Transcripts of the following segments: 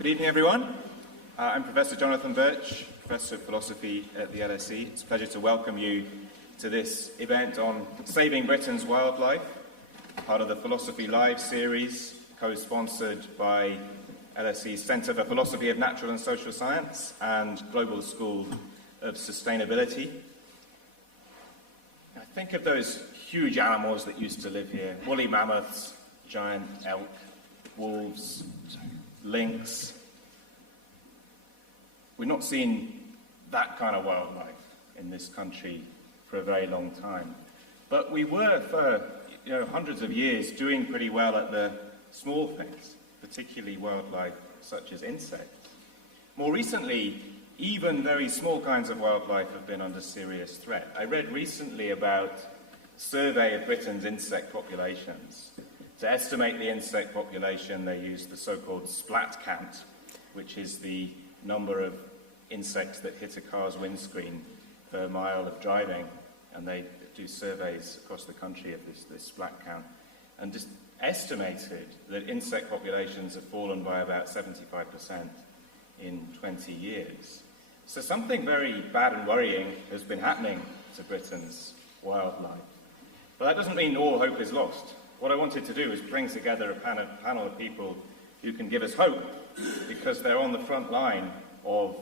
Good evening, everyone. I'm Professor Jonathan Birch, Professor of Philosophy at the LSE. It's a pleasure to welcome you to this event on saving Britain's wildlife, part of the Philosophy Live series, co-sponsored by LSE's Centre for Philosophy of Natural and Social Science and Global School of Sustainability. Now, think of those huge animals that used to live here: woolly mammoths, giant elk, wolves, lynx. We've not seen that kind of wildlife in this country for a very long time. But we were, for hundreds of years, doing pretty well at the small things, particularly wildlife such as insects. More recently, even very small kinds of wildlife have been under serious threat. I read recently about a survey of Britain's insect populations. To estimate the insect population, they used the so-called splat count, which is the number of insects that hit a car's windscreen per mile of driving, and they do surveys across the country of this splat count, and just estimated that insect populations have fallen by about 75% in 20 years. So something very bad and worrying has been happening to Britain's wildlife. But that doesn't mean all hope is lost. What I wanted to do is bring together a panel of people who can give us hope, because they're on the front line of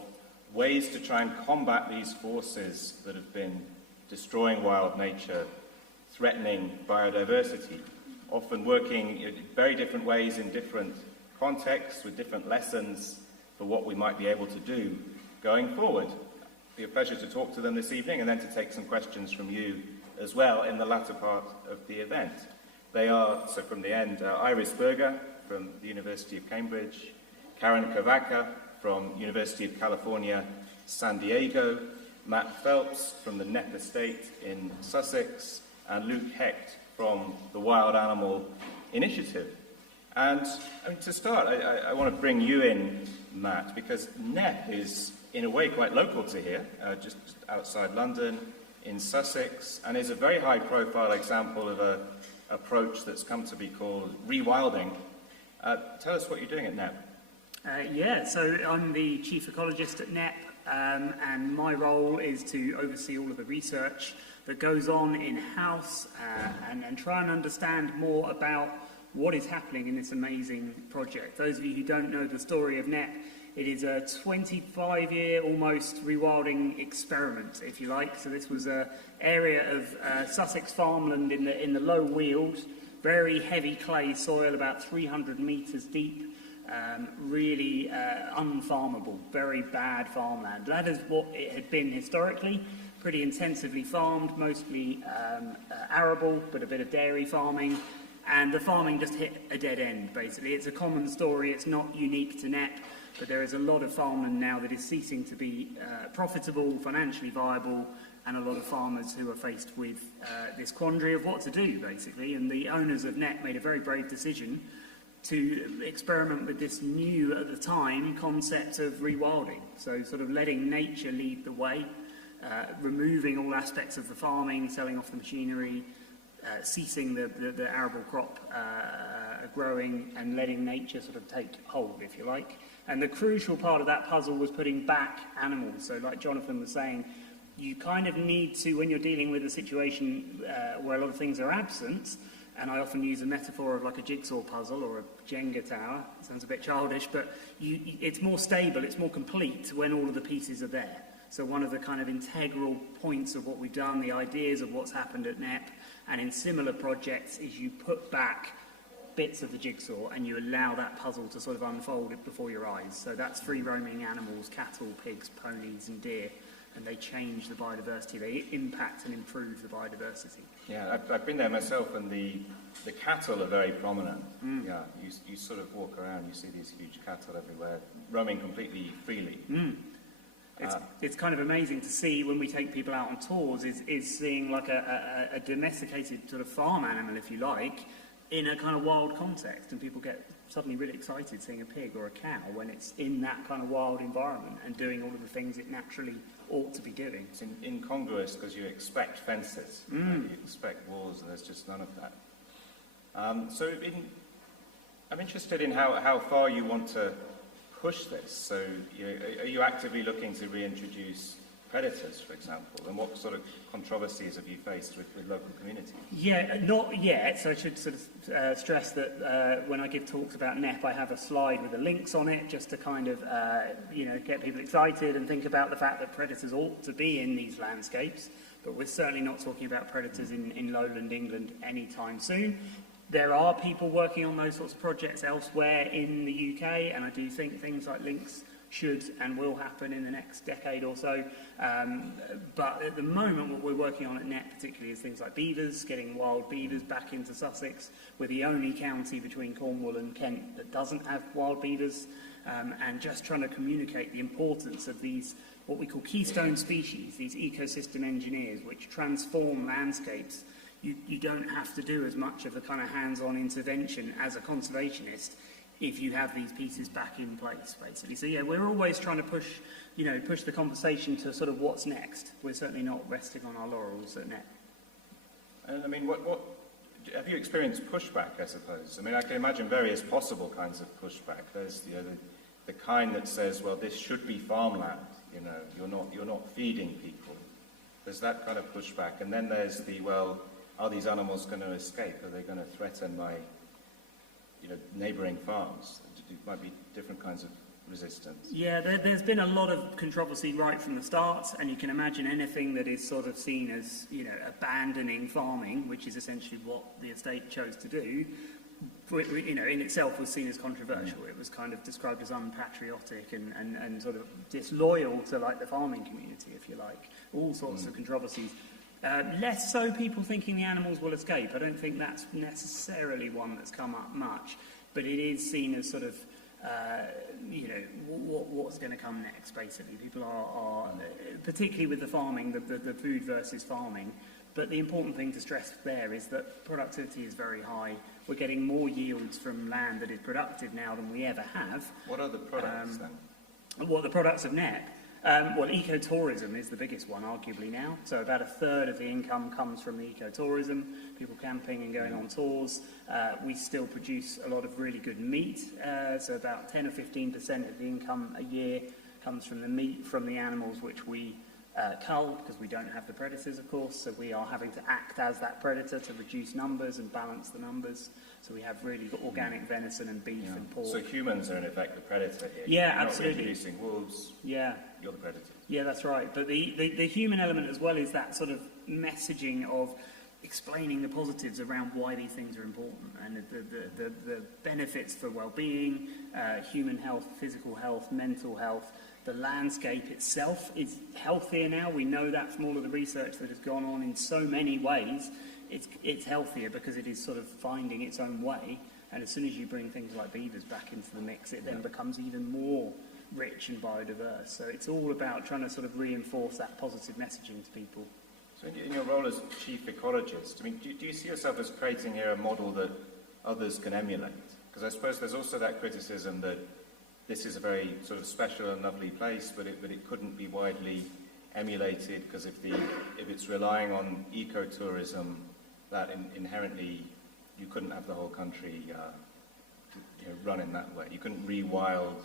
ways to try and combat these forces that have been destroying wild nature, threatening biodiversity, often working in very different ways in different contexts with different lessons for what we might be able to do going forward. It'll be a pleasure to talk to them this evening and then to take some questions from you as well in the latter part of the event. They are, so from the end, Iris Berger from the University of Cambridge, Karen Kavaka from University of California, San Diego, Matt Phelps from the Knepp Estate in Sussex, and Luke Hecht from the Wild Animal Initiative. And to start, I want to bring you in, Matt, because Knepp is in a way quite local to here, just outside London, in Sussex, and is a very high-profile example of an approach that's come to be called rewilding. Tell us what you're doing at Knepp. So I'm the chief ecologist at Knepp, and my role is to oversee all of the research that goes on in-house and try and understand more about what is happening in this amazing project. Those of you who don't know the story of Knepp, it is a 25-year almost rewilding experiment, if you like. So this was an area of Sussex farmland in the low weald, very heavy clay soil, about 300 metres deep, really unfarmable, very bad farmland. That is what it had been historically, pretty intensively farmed, mostly arable, but a bit of dairy farming. And the farming just hit a dead end, basically. It's a common story, it's not unique to Knepp, but there is a lot of farmland now that is ceasing to be profitable, financially viable, and a lot of farmers who are faced with this quandary of what to do, basically. And the owners of Knepp made a very brave decision to experiment with this new, at the time, concept of rewilding. So sort of letting nature lead the way, removing all aspects of the farming, selling off the machinery, ceasing the arable crop growing, and letting nature sort of take hold, if you like. And the crucial part of that puzzle was putting back animals. So like Jonathan was saying, you kind of need to, when you're dealing with a situation where a lot of things are absent, and I often use a metaphor of like a jigsaw puzzle or a Jenga tower. It sounds a bit childish, but it's more stable, it's more complete when all of the pieces are there. So one of the kind of integral points of what we've done, the ideas of what's happened at Knepp and in similar projects, is you put back bits of the jigsaw and you allow that puzzle to sort of unfold it before your eyes. So that's free-roaming animals, cattle, pigs, ponies and deer, and they change the biodiversity, they impact and improve the biodiversity. Yeah, I've been there myself, and the cattle are very prominent. Yeah, you sort of walk around, you see these huge cattle everywhere, roaming completely freely. It's kind of amazing to see when we take people out on tours, is seeing like a domesticated sort of farm animal, if you like, in a kind of wild context, and people get suddenly really excited seeing a pig or a cow when it's in that kind of wild environment and doing all of the things it naturally ought to be doing. It's incongruous because you expect fences, you expect walls, and there's just none of that. I'm interested in how far you want to push this? So are you actively looking to reintroduce predators, for example? And what sort of controversies have you faced with local communities? Yeah, not yet. So I should sort of stress that when I give talks about NEP, I have a slide with the links on it, just to kind of get people excited and think about the fact that predators ought to be in these landscapes. But we're certainly not talking about predators in lowland England anytime soon. There are people working on those sorts of projects elsewhere in the UK, and I do think things like links should and will happen in the next decade or so. But at the moment, what we're working on at NEP particularly is things like beavers, getting wild beavers back into Sussex. We're the only county between Cornwall and Kent that doesn't have wild beavers, and just trying to communicate the importance of these, what we call keystone species, these ecosystem engineers, which transform landscapes. You don't have to do as much of the kind of hands-on intervention as a conservationist if you have these pieces back in place, basically. So yeah, we're always trying to push the conversation to sort of what's next. We're certainly not resting on our laurels at NEP. And I mean, what have you experienced pushback, I suppose? I mean, I can imagine various possible kinds of pushback. There's the kind that says, well, this should be farmland, you're not feeding people. There's that kind of pushback. And then there's the, well, are these animals going to escape? Are they going to threaten my neighbouring farms? It might be different kinds of resistance. Yeah, there's been a lot of controversy right from the start, and you can imagine anything that is sort of seen as, abandoning farming, which is essentially what the estate chose to do, in itself was seen as controversial. It was kind of described as unpatriotic and sort of disloyal to, like, the farming community, if you like. All sorts of controversies. Less so people thinking the animals will escape. I don't think that's necessarily one that's come up much, but it is seen as sort of, what's going to come next, basically. People are particularly with the farming, the food versus farming. But the important thing to stress there is that productivity is very high. We're getting more yields from land that is productive now than we ever have. What are the products then? What are the products of NEP? Well, ecotourism is the biggest one, arguably, now. So about a third of the income comes from the ecotourism, people camping and going on tours. We still produce a lot of really good meat, so about 10 or 15% of the income a year comes from the meat from the animals which we cull, because we don't have the predators, of course, so we are having to act as that predator to reduce numbers and balance the numbers. So we have really organic venison and beef and pork. So humans are in effect the predator here. Yeah, You're absolutely. Not introducing wolves. Yeah. You're the predator. Yeah, that's right. But the human element as well is that sort of messaging of explaining the positives around why these things are important, and the benefits for well-being, human health, physical health, mental health. The landscape itself is healthier now. We know that from all of the research that has gone on in so many ways. It's healthier because it is sort of finding its own way. And as soon as you bring things like beavers back into the mix, it then becomes even more rich and biodiverse. So it's all about trying to sort of reinforce that positive messaging to people. So in your role as chief ecologist, I mean, do you see yourself as creating here a model that others can emulate? Because I suppose there's also that criticism that this is a very sort of special and lovely place, but it couldn't be widely emulated, because if it's relying on ecotourism, that inherently you couldn't have the whole country run in that way. You couldn't rewild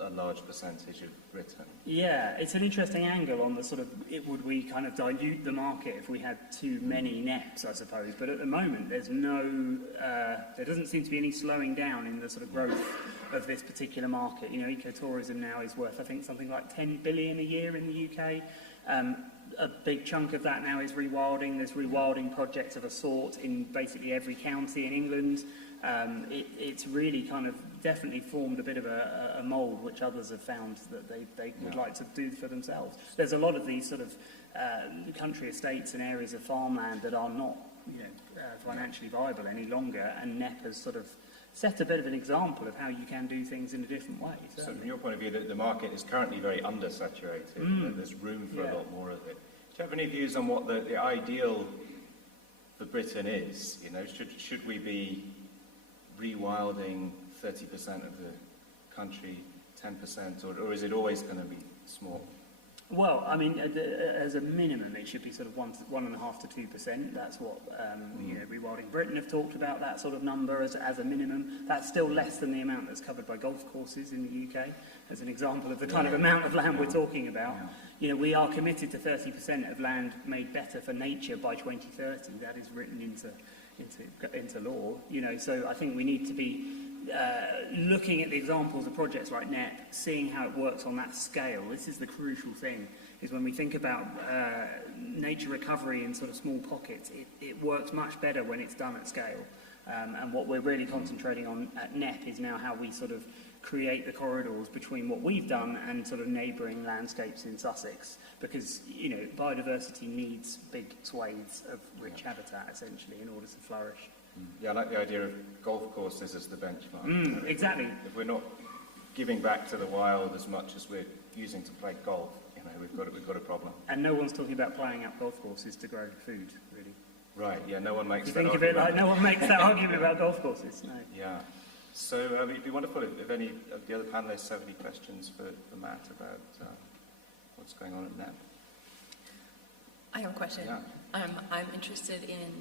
a large percentage of Britain. Yeah, it's an interesting angle on the sort of, would we kind of dilute the market if we had too many NEPs, I suppose. But at the moment, there's there doesn't seem to be any slowing down in the sort of growth of this particular market. Ecotourism now is worth, I think, something like 10 billion a year in the UK. A big chunk of that now is rewilding. There's rewilding projects of a sort in basically every county in England. It's really kind of definitely formed a bit of a mould which others have found that they would like to do for themselves. There's a lot of these sort of country estates and areas of farmland that are not financially viable any longer, and NEP has sort of set a bit of an example of how you can do things in a different way. So from your point of view, the market is currently very undersaturated. There's room for a lot more of it. Do you have any views on what the ideal for Britain is? Should we be rewilding 30% of the country, 10%, or is it always going to be small? Well, I mean, as a minimum, it should be sort of 1.5 to 2%. That's what Rewilding Britain have talked about, that sort of number as a minimum. That's still less than the amount that's covered by golf courses in the UK, as an example of the kind of amount of land we're talking about. You know, we are committed to 30% of land made better for nature by 2030. That is written into law. You know, so I think we need to be looking at the examples of projects like NEP, seeing how it works on that scale. This is the crucial thing, is when we think about nature recovery in sort of small pockets, it works much better when it's done at scale. And what we're really concentrating on at NEP is now how we sort of create the corridors between what we've done and sort of neighbouring landscapes in Sussex, because, you know, biodiversity needs big swathes of rich habitat, essentially, in order to flourish. Yeah, I like the idea of golf courses as the benchmark. Exactly. If we're not giving back to the wild as much as we're using to play golf, you know, we've got a problem. And no one's talking about playing out golf courses to grow food, really. Right. Yeah. No one makes. You that think of argument. it like no one makes that argument about golf courses. No. Yeah. So it'd be wonderful if any of the other panelists have any questions for Matt about what's going on at NEP. I have a question. Yeah. I'm interested in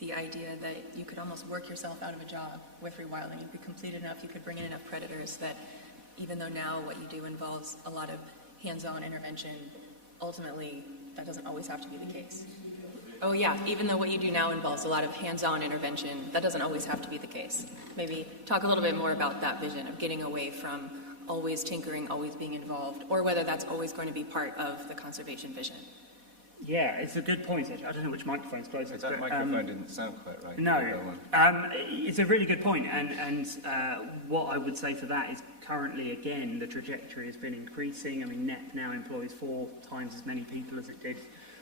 the idea that you could almost work yourself out of a job with rewilding. You'd be complete enough, you could bring in enough predators that even though now what you do involves a lot of hands-on intervention, ultimately that doesn't always have to be the case. Oh yeah, even though what you do now involves a lot of hands-on intervention, that doesn't always have to be the case. Maybe talk a little bit more about that vision of getting away from always tinkering, always being involved, or whether that's always going to be part of the conservation vision. Yeah, it's a good point. I don't know which microphone's closest. That microphone didn't sound quite right. No, it's a really good point, and what I would say to that is currently, again, the trajectory has been increasing. I mean, NEP now employs 4 times as many people as it did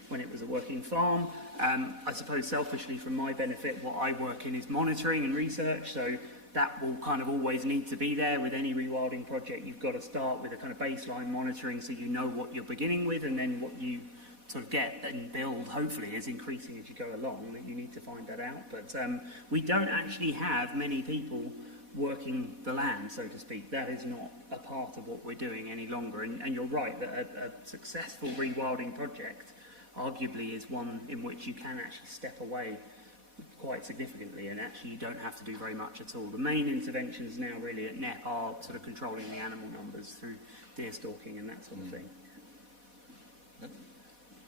when it was a working farm. I suppose selfishly, for my benefit, what I work in is monitoring and research, so that will kind of always need to be there with any rewilding project. You've got to start with a kind of baseline monitoring so you know what you're beginning with, and then what you sort of get and build, hopefully, is increasing as you go along, that you need to find that out. But we don't actually have many people working the land, so to speak. That is not a part of what we're doing any longer. And you're right, that a successful rewilding project arguably is one in which you can actually step away quite significantly, and actually you don't have to do very much at all. The main interventions now really at NEP are sort of controlling the animal numbers through deer stalking and that sort of thing.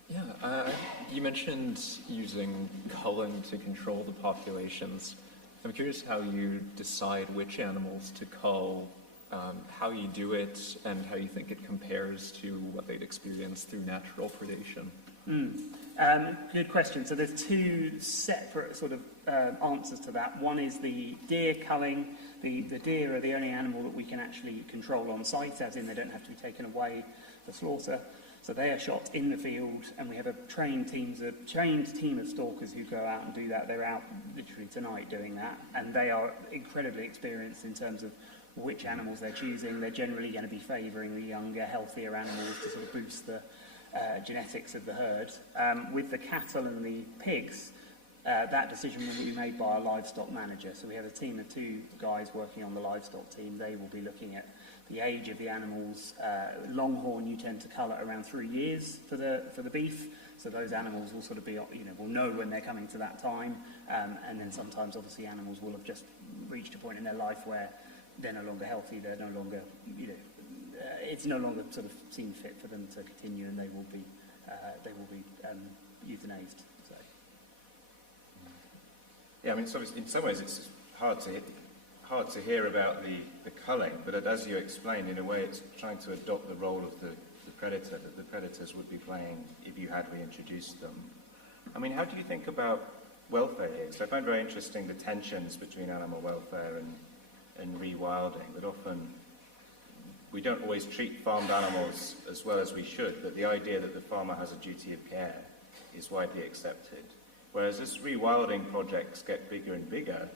Yeah, you mentioned using culling to control the populations. I'm curious how you decide which animals to cull, how you do it, and how you think it compares to what they'd experience through natural predation. Good question. So there's 2 separate sort of answers to that. One is the deer culling. The deer are the only animal that we can actually control on site, as in they don't have to be taken away for slaughter. So they are shot in the field, and we have a trained team of stalkers who go out and do that. They're out literally tonight doing that, and they are incredibly experienced in terms of which animals they're choosing. They're generally going to be favouring the younger, healthier animals to sort of boost the genetics of the herd. With the cattle and the pigs, that decision will be made by a livestock manager. So we have a team of 2 guys working on the livestock team. They will be looking at the age of the animals. Longhorn, you tend to cull at around 3 years for the beef. So those animals will sort of be, will know when they're coming to that time. And then sometimes, obviously, animals will have just reached a point in their life where they're no longer healthy. They're no longer, it's no longer sort of seen fit for them to continue, and they will be euthanized. So. Yeah, I mean, so in some ways it's hard to hear about the culling, but as you explained, in a way it's trying to adopt the role of the predator that the predators would be playing if you had reintroduced them. I mean, how do you think about welfare here? So I find very interesting the tensions between animal welfare and rewilding, that often we don't always treat farmed animals as well as we should, but the idea that the farmer has a duty of care is widely accepted. Whereas as rewilding projects get bigger and bigger,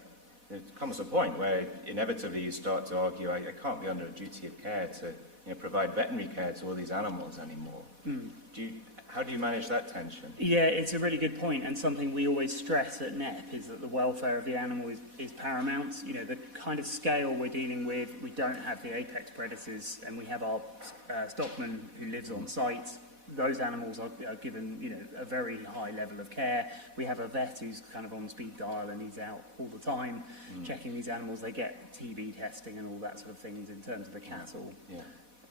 there comes a point where inevitably you start to argue, I can't be under a duty of care to provide veterinary care to all these animals anymore. How do you manage that tension? Yeah, it's a really good point, and something we always stress at NEP is that the welfare of the animal is paramount. You know, the kind of scale we're dealing with, we don't have the apex predators, and we have our stockman who lives on site. Those animals are given, you know, a very high level of care. We have a vet who's kind of on speed dial, and he's out all the time checking these animals. They get TB testing and all that sort of things in terms of the cattle. Yeah.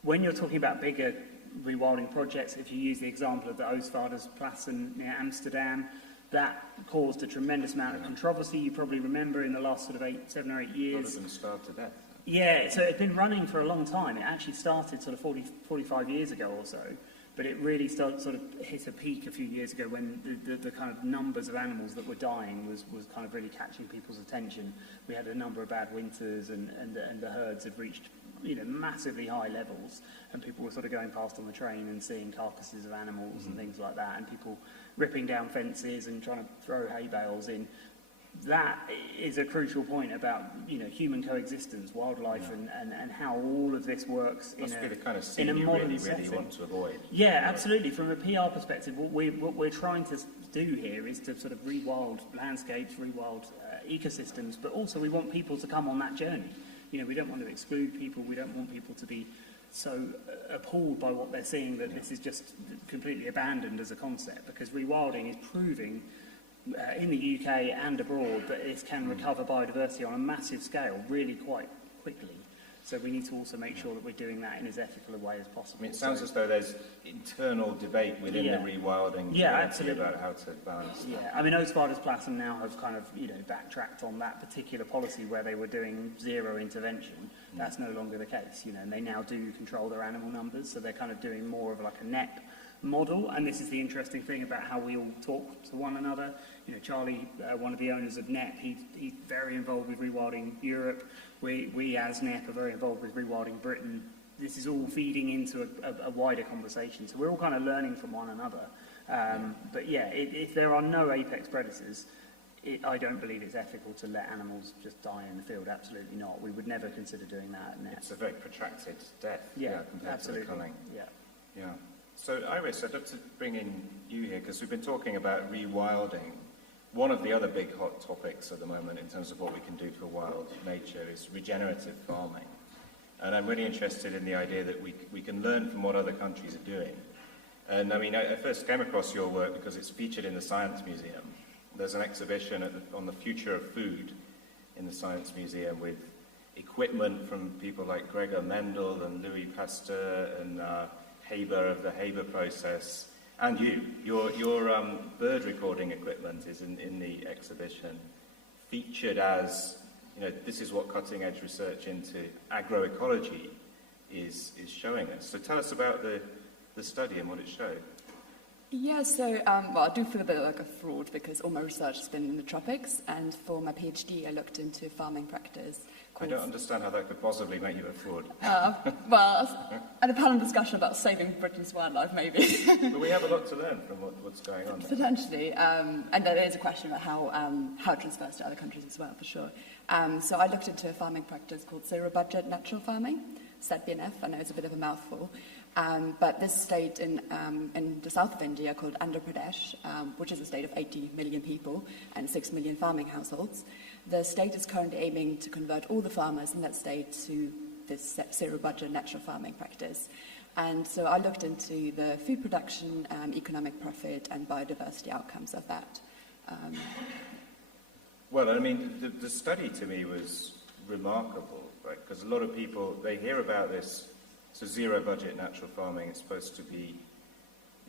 When you're talking about bigger rewilding projects, if you use the example of the Oostvaardersplassen near Amsterdam, that caused a tremendous amount of controversy. You probably remember in the last sort of 7 or 8 years. A lot of them starved to death. Yeah, so it's been running for a long time. It actually started sort of 45 years ago or so, but it really sort of hit a peak a few years ago when the kind of numbers of animals that were dying was kind of really catching people's attention. We had a number of bad winters, and the herds had reached, you know, massively high levels, and people were sort of going past on the train and seeing carcasses of animals and things like that, and people ripping down fences and trying to throw hay bales in. That is a crucial point about, you know, human coexistence, wildlife, and how all of this works in Must be the kind of in scene a you modern really setting. want to avoid. Yeah, absolutely. From a PR perspective, what we're trying to do here is to sort of rewild landscapes, rewild ecosystems, but also we want people to come on that journey. You know, we don't want to exclude people. We don't want people to be so appalled by what they're seeing that this is just completely abandoned as a concept, because rewilding is proving in the UK and abroad that it can recover biodiversity on a massive scale really quite quickly. So we need to also make sure that we're doing that in as ethical a way as possible. I mean, it sounds as though there's internal debate within the rewilding community absolutely. about how to balance that. Yeah, I mean, Oostvaardersplassen now have kind of, you know, backtracked on that particular policy where they were doing zero intervention. That's no longer the case, you know, and they now do control their animal numbers, so they're kind of doing more of like a NEP model, and this is the interesting thing about how we all talk to one another. You know, Charlie, one of the owners of NEP, he's very involved with rewilding Europe. We as NEP are very involved with rewilding Britain. This is all feeding into a wider conversation, so we're all kind of learning from one another. But yeah, if there are no apex predators, I don't believe it's ethical to let animals just die in the field. Absolutely not. We would never consider doing that at NEP. It's a very protracted death compared absolutely. to the culling. Yeah. So, Iris, I'd love to bring in you here, because we've been talking about rewilding. One of the other big hot topics at the moment in terms of what we can do for wild nature is regenerative farming. And I'm really interested in the idea that we can learn from what other countries are doing. And I mean, I first came across your work because it's featured in the Science Museum. There's an exhibition on the future of food in the Science Museum with equipment from people like Gregor Mendel and Louis Pasteur and Haber of the Haber process, and your bird recording equipment is in the exhibition, featured as, you know, this is what cutting-edge research into agroecology is showing us. So tell us about the study and what it showed. Yeah, so, well, I do feel a bit like a fraud because all my research has been in the tropics, and for my PhD I looked into farming practice. I don't understand how that could possibly make you a fraud. Well, an panel discussion about saving Britain's wildlife, maybe. But we have a lot to learn from what's going on there. Potentially, and there is a question about how it transfers to other countries as well, for sure. So I looked into a farming practice called zero-budget natural farming, ZBNF. I know it's a bit of a mouthful. But this state in the south of India called Andhra Pradesh, which is a state of 80 million people and 6 million farming households, the state is currently aiming to convert all the farmers in that state to this zero-budget natural farming practice. And so I looked into the food production, economic profit, and biodiversity outcomes of that. Well, I mean, the study to me was remarkable, right? Because a lot of people, they hear about this. So zero-budget natural farming is supposed to be,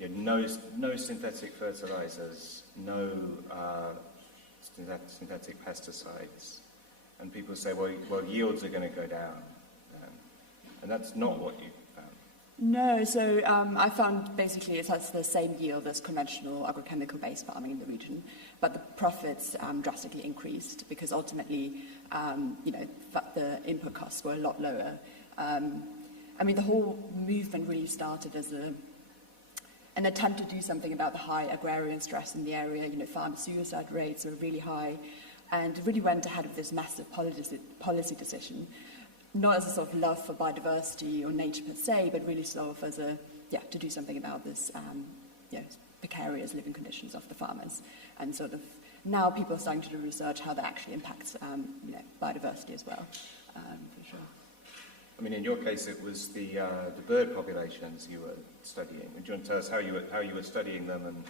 you know, no synthetic fertilizers, no synthetic pesticides, and people say, well, yields are going to go down, and that's not what you found. No, so I found basically it has the same yield as conventional agrochemical-based farming in the region, but the profits drastically increased because ultimately, the input costs were a lot lower. I mean, the whole movement really started as an attempt to do something about the high agrarian stress in the area. You know, farm suicide rates were really high, and really went ahead of this massive policy decision, not as a sort of love for biodiversity or nature per se, but really sort of as to do something about this precarious living conditions of the farmers. And sort of now people are starting to do research how that actually impacts biodiversity as well, for sure. I mean, in your case, it was the bird populations you were studying. Do you want to tell us how you were studying them? And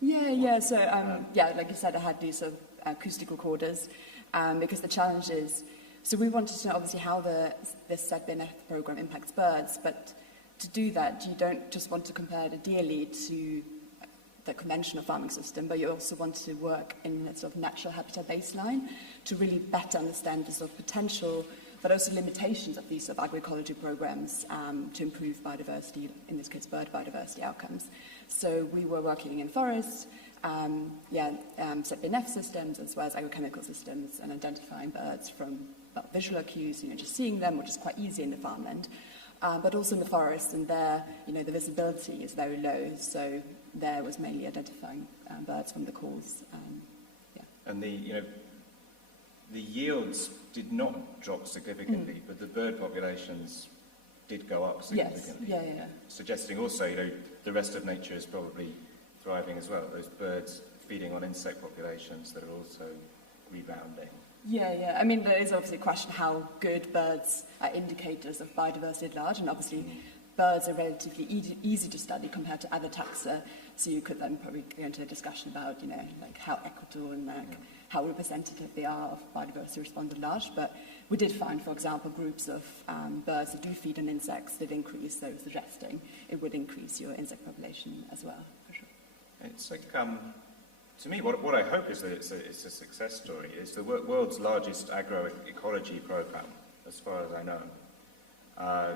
Yeah. So, like you said, I had these sort of acoustic recorders because the challenge is, so we wanted to know obviously how this ZBNF program impacts birds, but to do that, you don't just want to compare it ideally to the conventional farming system, but you also want to work in a sort of natural habitat baseline to really better understand the sort of potential but also limitations of these sort of agroecology programs to improve biodiversity, in this case bird biodiversity outcomes. So we were working in forests, ZBNF systems as well as agrochemical systems, and identifying birds from visual cues, just seeing them, which is quite easy in the farmland, but also in the forest, and there, the visibility is very low, so there was mainly identifying birds from the calls. And the yields did not drop significantly, but the bird populations did go up significantly. Yes, yeah. Suggesting also, the rest of nature is probably thriving as well. Those birds feeding on insect populations that are also rebounding. Yeah. I mean, there is obviously a question how good birds are indicators of biodiversity at large, and obviously birds are relatively easy to study compared to other taxa, so you could then probably go into a discussion about, like how equitable and how representative they are of biodiversity response at large. But we did find, for example, groups of birds that do feed on insects did increase, so suggesting it would increase your insect population as well, for sure. It's like, to me, what I hope is that it's a success story. It's the world's largest agroecology program, as far as I know.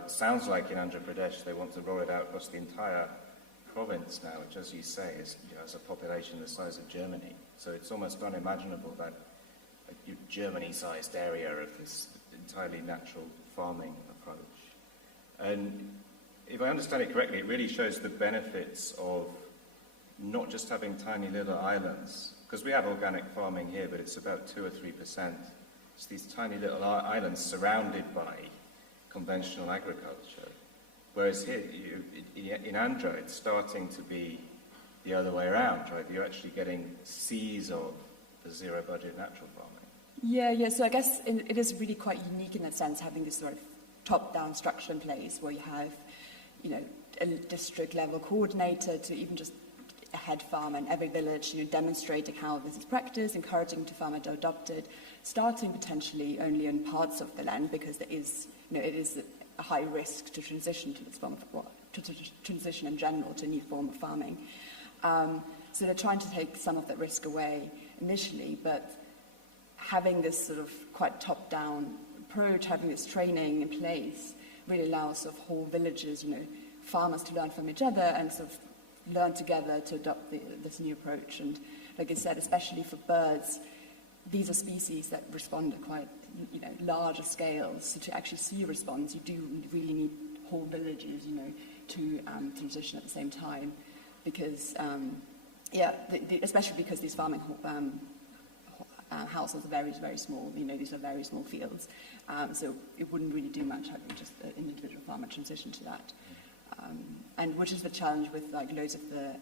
Sounds like in Andhra Pradesh they want to roll it out across the entire province now, which, as you say, is has a population the size of Germany. So it's almost unimaginable that a Germany-sized area of this entirely natural farming approach. And if I understand it correctly, it really shows the benefits of not just having tiny little islands, because we have organic farming here, but it's about 2 or 3%. It's these tiny little islands surrounded by conventional agriculture. Whereas here, in Andhra, it's starting to be the other way around, right? You're actually getting seas of the zero-budget natural farming. Yeah. So I guess it is really quite unique in that sense, having this sort of top-down structure in place where you have, a district-level coordinator to even just a head farmer in every village, demonstrating how this is practiced, encouraging the farmer to adopt it, starting potentially only in parts of the land because there is, it is a high risk to transition to this form of, to transition in general to a new form of farming. So they're trying to take some of that risk away initially, but having this sort of quite top-down approach, having this training in place, really allows sort of whole villages, farmers to learn from each other and sort of learn together to adopt this new approach. And like I said, especially for birds, these are species that respond at quite larger scales. So to actually see a response, you do really need whole villages, to transition at the same time. Because, especially because these farming households are very, very small. These are very small fields. So it wouldn't really do much having just an individual farmer transition to that. And which is the challenge with loads of the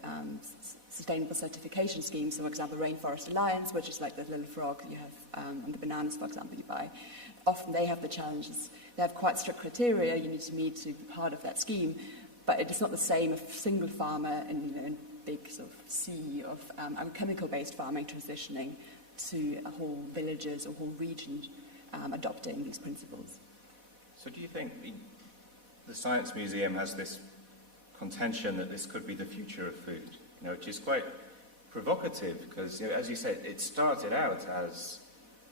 sustainable certification schemes. So, for example, Rainforest Alliance, which is like the little frog that you have on the bananas, for example, you buy. Often they have the challenges. They have quite strict criteria you need to meet to be part of that scheme, but it is not the same if a single farmer in a big sort of sea of chemical-based farming transitioning to a whole villages or whole region adopting these principles. So do you think the Science Museum has this contention that this could be the future of food, which is quite provocative because, as you said, it started out as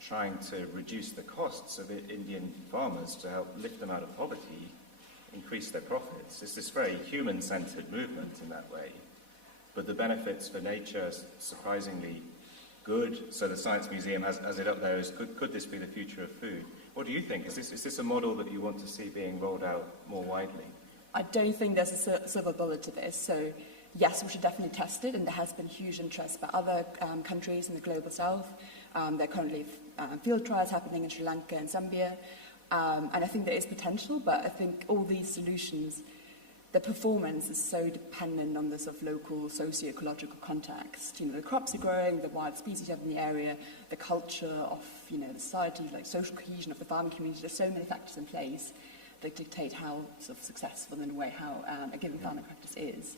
trying to reduce the costs of Indian farmers to help lift them out of poverty, increase their profits. It's this very human-centered movement in that way. But the benefits for nature are surprisingly good. So the Science Museum has it up there as could this be the future of food? What do you think? Is this a model that you want to see being rolled out more widely? I don't think there's a silver bullet to this. So yes, we should definitely test it, and there has been huge interest by other countries in the global south. There are currently field trials happening in Sri Lanka and Zambia, and I think there is potential, but I think all these solutions the performance is so dependent on the sort of local socio-ecological context. The crops are growing, the wild species you have in the area, the culture of, the society, like social cohesion of the farming community. There's so many factors in place that dictate how sort of successful, in a way, how a given farming practice is.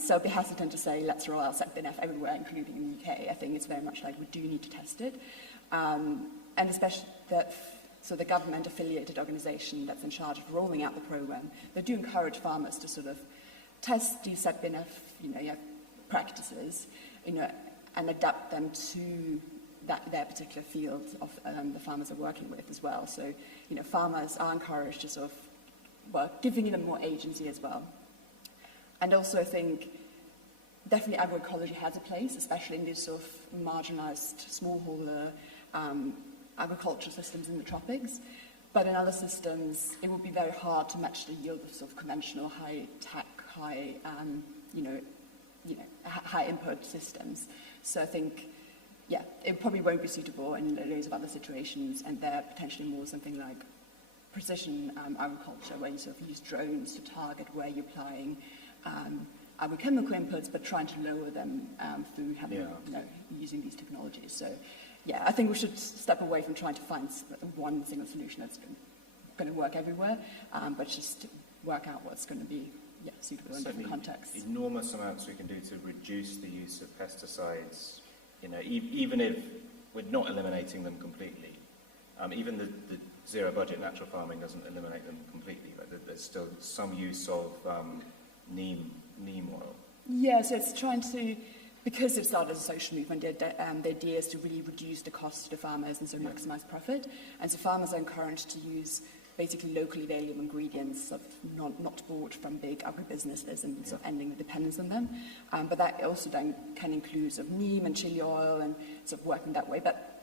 So I'd be hesitant to say, let's roll out SEC-BNF everywhere, including in the UK. I think it's very much like we do need to test it. And especially the government-affiliated organisation that's in charge of rolling out the programme, they do encourage farmers to sort of test these SEC-BNF, practices, and adapt them to their particular field of the farmers are working with as well. So, farmers are encouraged to sort of, giving them more agency as well. And also I think definitely agroecology has a place, especially in these sort of marginalised smallholder agricultural systems in the tropics. But in other systems, it would be very hard to match the yield of sort of conventional high-tech, high input systems. So I think, it probably won't be suitable in loads of other situations, and they're potentially more something like precision agriculture, where you sort of use drones to target where you're applying agrochemical inputs, but trying to lower them through having, using these technologies. So, I think we should step away from trying to find one single solution that's going to work everywhere, but just work out what's going to be suitable in different contexts. Enormous amounts we can do to reduce the use of pesticides. Even if we're not eliminating them completely, even the zero-budget natural farming doesn't eliminate them completely. There's still some use of neem oil. Yeah, so it's trying to, because it started as a social movement, the idea is to really reduce the cost to the farmers and so maximise profit. And so farmers are encouraged to use basically locally available ingredients, sort of not bought from big agribusinesses, and sort of ending the dependence on them. But that also then can include sort of neem and chili oil and sort of working that way, but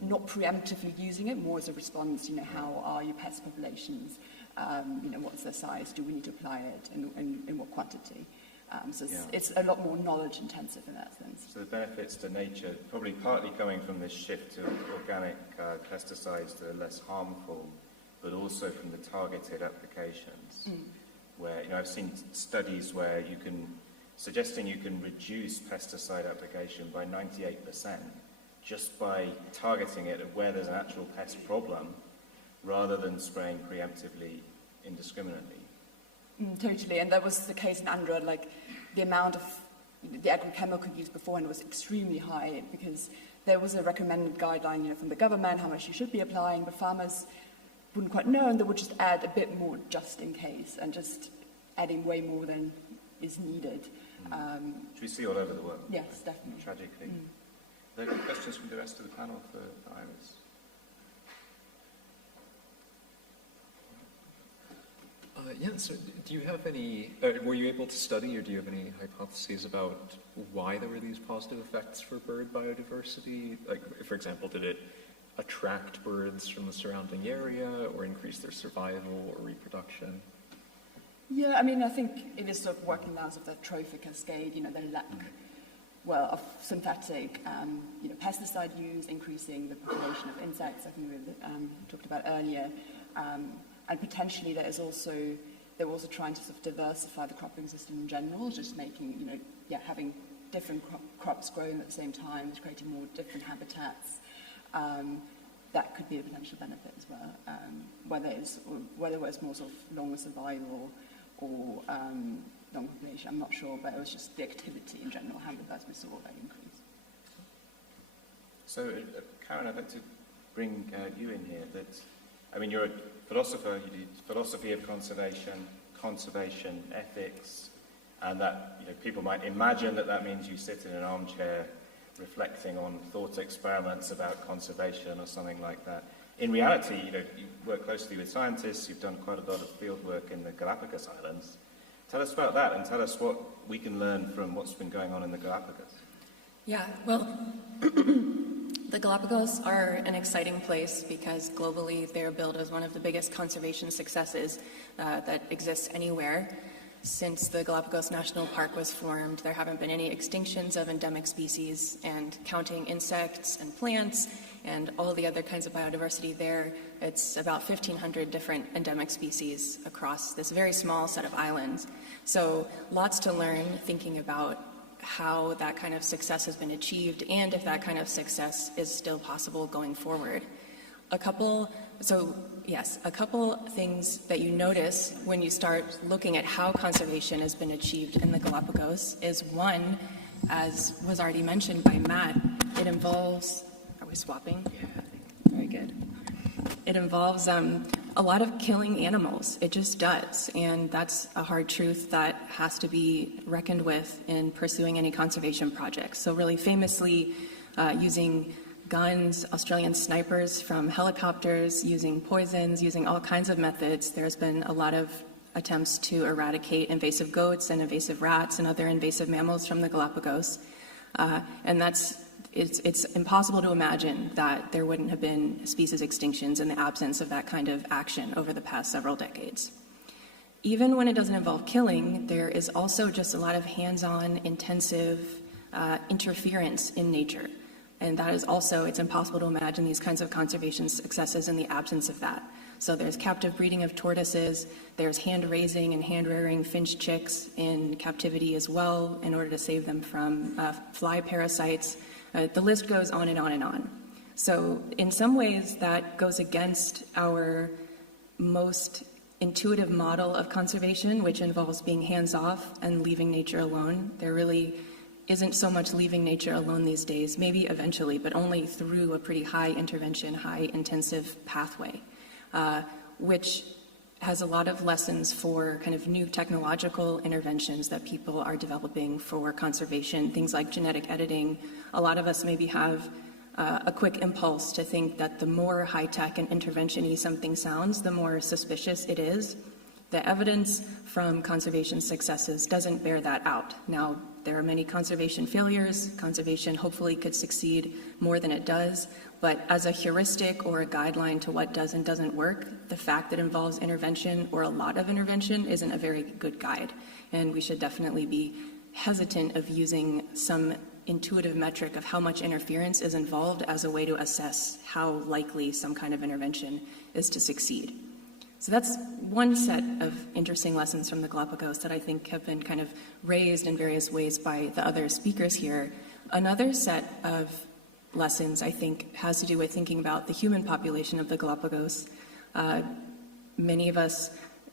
not preemptively using it, more as a response, how are your pest populations, what's their size, do we need to apply it, and in what quantity. So it's a lot more knowledge intensive in that sense. So the benefits to nature, probably partly coming from this shift to organic pesticides that are less harmful, but also from the targeted applications, where I've seen studies where suggesting you can reduce pesticide application by 98% just by targeting it at where there's an actual pest problem, rather than spraying preemptively indiscriminately. Totally, and that was the case in Andhra. Like the amount of the agrochemical use beforehand was extremely high because there was a recommended guideline, from the government how much you should be applying, but farmers wouldn't quite know, and they would just add a bit more just in case, and just adding way more than is needed. Which we see all over the world. Yes, definitely. Tragically. Are there any questions from the rest of the panel for Iris? So do you have any, were you able to study, or do you have any hypotheses about why there were these positive effects for bird biodiversity? Like, for example, did it attract birds from the surrounding area, or increase their survival or reproduction? Yeah, I think it is sort of working down sort of the trophic cascade, the lack, of synthetic, pesticide use, increasing the population of insects, I think we talked about earlier, and potentially they're also trying to sort of diversify the cropping system in general, just making, having different crops growing at the same time, creating more different habitats. That could be a potential benefit as well, whether it's more sort of longer survival or long population, I'm not sure, but it was just the activity in general, how the birds we saw that increase. So, Karen, I'd like to bring you in here. You're a philosopher, you do philosophy of conservation ethics, and that people might imagine that means you sit in an armchair reflecting on thought experiments about conservation or something like that. In reality, you work closely with scientists, you've done quite a lot of field work in the Galapagos Islands. Tell us about that, and tell us what we can learn from what's been going on in the Galapagos. Yeah, well, the Galapagos are an exciting place because globally they're billed as one of the biggest conservation successes that exists anywhere. Since the Galapagos National Park was formed, there haven't been any extinctions of endemic species, and counting insects and plants, and all the other kinds of biodiversity there. It's about 1,500 different endemic species across this very small set of islands. So lots to learn thinking about how that kind of success has been achieved and if that kind of success is still possible going forward. A couple things that you notice when you start looking at how conservation has been achieved in the Galapagos is one, as was already mentioned by Matt, it involves, are we swapping? Yeah, very good. It involves a lot of killing animals. It just does. And that's a hard truth that has to be reckoned with in pursuing any conservation projects. So really famously using guns, Australian snipers from helicopters, using poisons, using all kinds of methods. There's been a lot of attempts to eradicate invasive goats and invasive rats and other invasive mammals from the Galapagos. And it's impossible to imagine that there wouldn't have been species extinctions in the absence of that kind of action over the past several decades. Even when it doesn't involve killing, there is also just a lot of hands-on, intensive interference in nature. And that is also, it's impossible to imagine these kinds of conservation successes in the absence of that. So there's captive breeding of tortoises, there's hand-raising and hand-rearing finch chicks in captivity as well in order to save them from fly parasites. The list goes on and on and on. So in some ways that goes against our most intuitive model of conservation, which involves being hands-off and leaving nature alone. There really isn't so much leaving nature alone these days, maybe eventually, but only through a pretty high intervention, high intensive pathway, which has a lot of lessons for kind of new technological interventions that people are developing for conservation, things like genetic editing. A lot of us maybe have a quick impulse to think that the more high-tech and intervention-y something sounds, the more suspicious it is. The evidence from conservation successes doesn't bear that out. Now, there are many conservation failures. Conservation hopefully could succeed more than it does, but as a heuristic or a guideline to what does and doesn't work, the fact that it involves intervention or a lot of intervention isn't a very good guide. And we should definitely be hesitant of using some intuitive metric of how much interference is involved as a way to assess how likely some kind of intervention is to succeed. So that's one set of interesting lessons from the Galapagos that I think have been kind of raised in various ways by the other speakers here. Another set of lessons, I think, has to do with thinking about the human population of the Galapagos. Many of us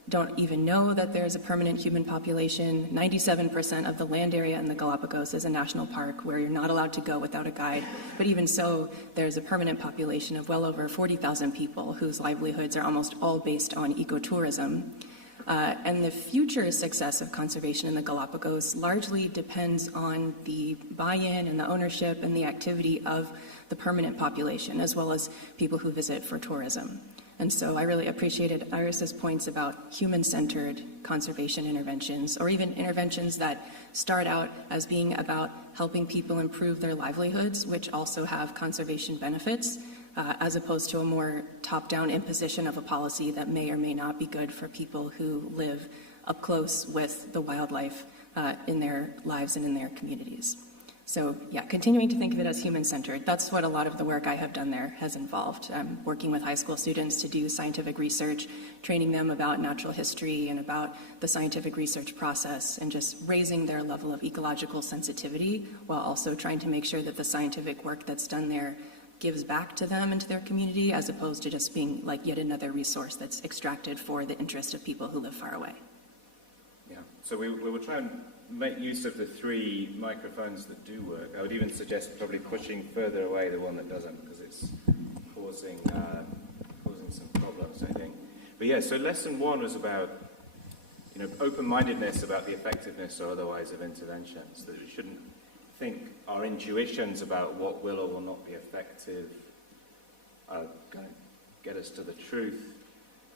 don't even know that there's a permanent human population. 97% of the land area in the Galapagos is a national park where you're not allowed to go without a guide. But even so, there's a permanent population of well over 40,000 people whose livelihoods are almost all based on ecotourism. And the future success of conservation in the Galapagos largely depends on the buy-in and the ownership and the activity of the permanent population, as well as people who visit for tourism. And so I really appreciated Iris's points about human-centered conservation interventions, or even interventions that start out as being about helping people improve their livelihoods, which also have conservation benefits, as opposed to a more top-down imposition of a policy that may or may not be good for people who live up close with the wildlife in their lives and in their communities. So yeah, continuing to think of it as human-centered. That's what a lot of the work I have done there has involved. Working with high school students to do scientific research, training them about natural history and about the scientific research process, and just raising their level of ecological sensitivity while also trying to make sure that the scientific work that's done there gives back to them and to their community, as opposed to just being like yet another resource that's extracted for the interest of people who live far away. Yeah, so we will try and make use of the three microphones that do work. I would even suggest probably pushing further away the one that doesn't, because it's causing some problems, I think. But yeah, so lesson one was about, open-mindedness about the effectiveness or otherwise of interventions, that we shouldn't think our intuitions about what will or will not be effective are going to get us to the truth.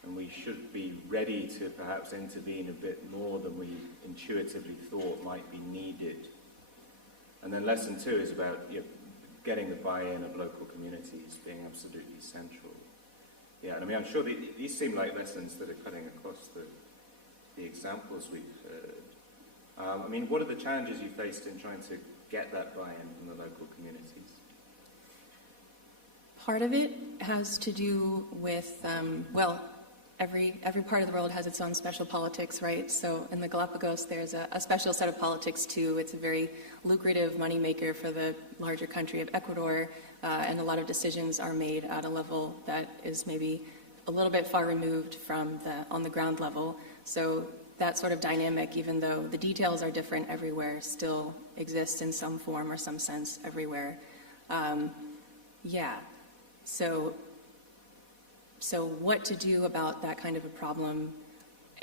And we should be ready to perhaps intervene a bit more than we intuitively thought might be needed. And then lesson two is about getting the buy-in of local communities being absolutely central. Yeah, and I mean, I'm sure these seem like lessons that are cutting across the examples we've heard. I mean, what are the challenges you faced in trying to get that buy-in from the local communities? Part of it has to do with, well, every part of the world has its own special politics, right? So in the Galapagos, there's a special set of politics too. It's a very lucrative moneymaker for the larger country of Ecuador, and a lot of decisions are made at a level that is maybe a little bit far removed from the on the ground level. So that sort of dynamic, even though the details are different everywhere, still exists in some form or some sense everywhere. Yeah. So what to do about that kind of a problem?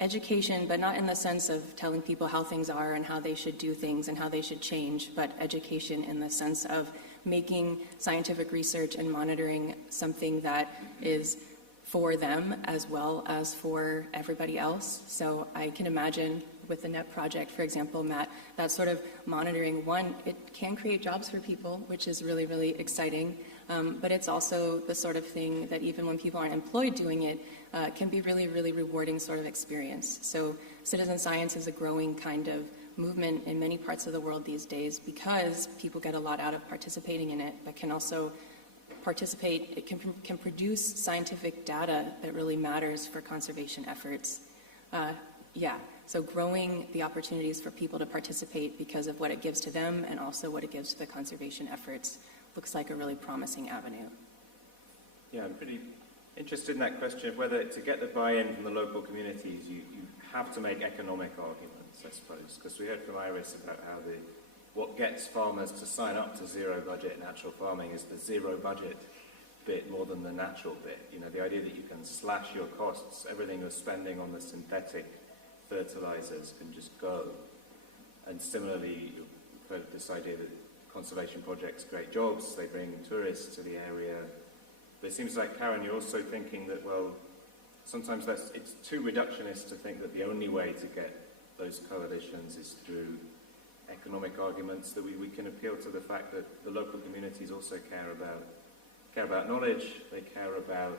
Education, but not in the sense of telling people how things are and how they should do things and how they should change, but education in the sense of making scientific research and monitoring something that is for them as well as for everybody else. So I can imagine with the NEP project, for example, Matt, that sort of monitoring, one, it can create jobs for people, which is really, really exciting. But it's also the sort of thing that even when people aren't employed doing it, can be really, really rewarding sort of experience. So citizen science is a growing kind of movement in many parts of the world these days because people get a lot out of participating in it, but can also participate, it can produce scientific data that really matters for conservation efforts. So growing the opportunities for people to participate because of what it gives to them and also what it gives to the conservation efforts looks like a really promising avenue. Yeah, I'm pretty interested in that question of whether to get the buy-in from the local communities, you have to make economic arguments, I suppose, because we heard from Iris about how what gets farmers to sign up to zero budget natural farming is the zero budget bit more than the natural bit. You know, the idea that you can slash your costs, everything you're spending on the synthetic fertilizers can just go. And similarly, you've heard this idea that conservation projects create jobs, they bring tourists to the area. But it seems like, Karen, you're also thinking that, well, sometimes it's too reductionist to think that the only way to get those coalitions is through economic arguments, that we can appeal to the fact that the local communities also care about knowledge, they care about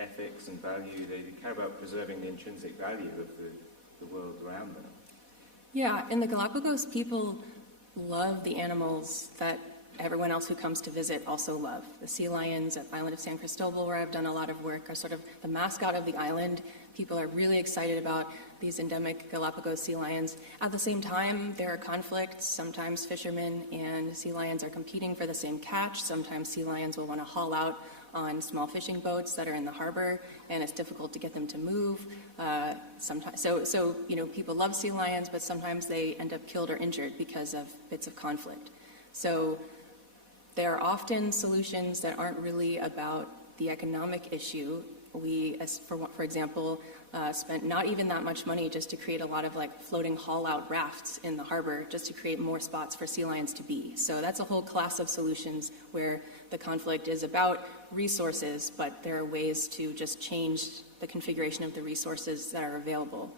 ethics and value, they care about preserving the intrinsic value of the world around them. Yeah, in the Galapagos, people love the animals that everyone else who comes to visit also love. The sea lions at the island of San Cristobal, where I've done a lot of work, are sort of the mascot of the island. People are really excited about these endemic Galapagos sea lions. At the same time, there are conflicts. Sometimes fishermen and sea lions are competing for the same catch. Sometimes sea lions will want to haul out on small fishing boats that are in the harbor, and it's difficult to get them to move. So people love sea lions, but sometimes they end up killed or injured because of bits of conflict. So there are often solutions that aren't really about the economic issue. We, for example, spent not even that much money just to create a lot of floating haul-out rafts in the harbor just to create more spots for sea lions to be. So that's a whole class of solutions where the conflict is about resources, but there are ways to just change the configuration of the resources that are available.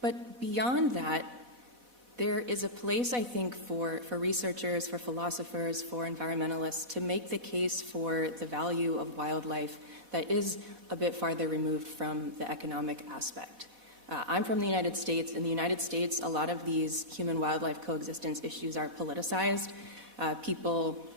But beyond that, there is a place, I think, for researchers, for philosophers, for environmentalists to make the case for the value of wildlife that is a bit farther removed from the economic aspect. I'm from the United States. In the United States, a lot of these human-wildlife coexistence issues are politicized. People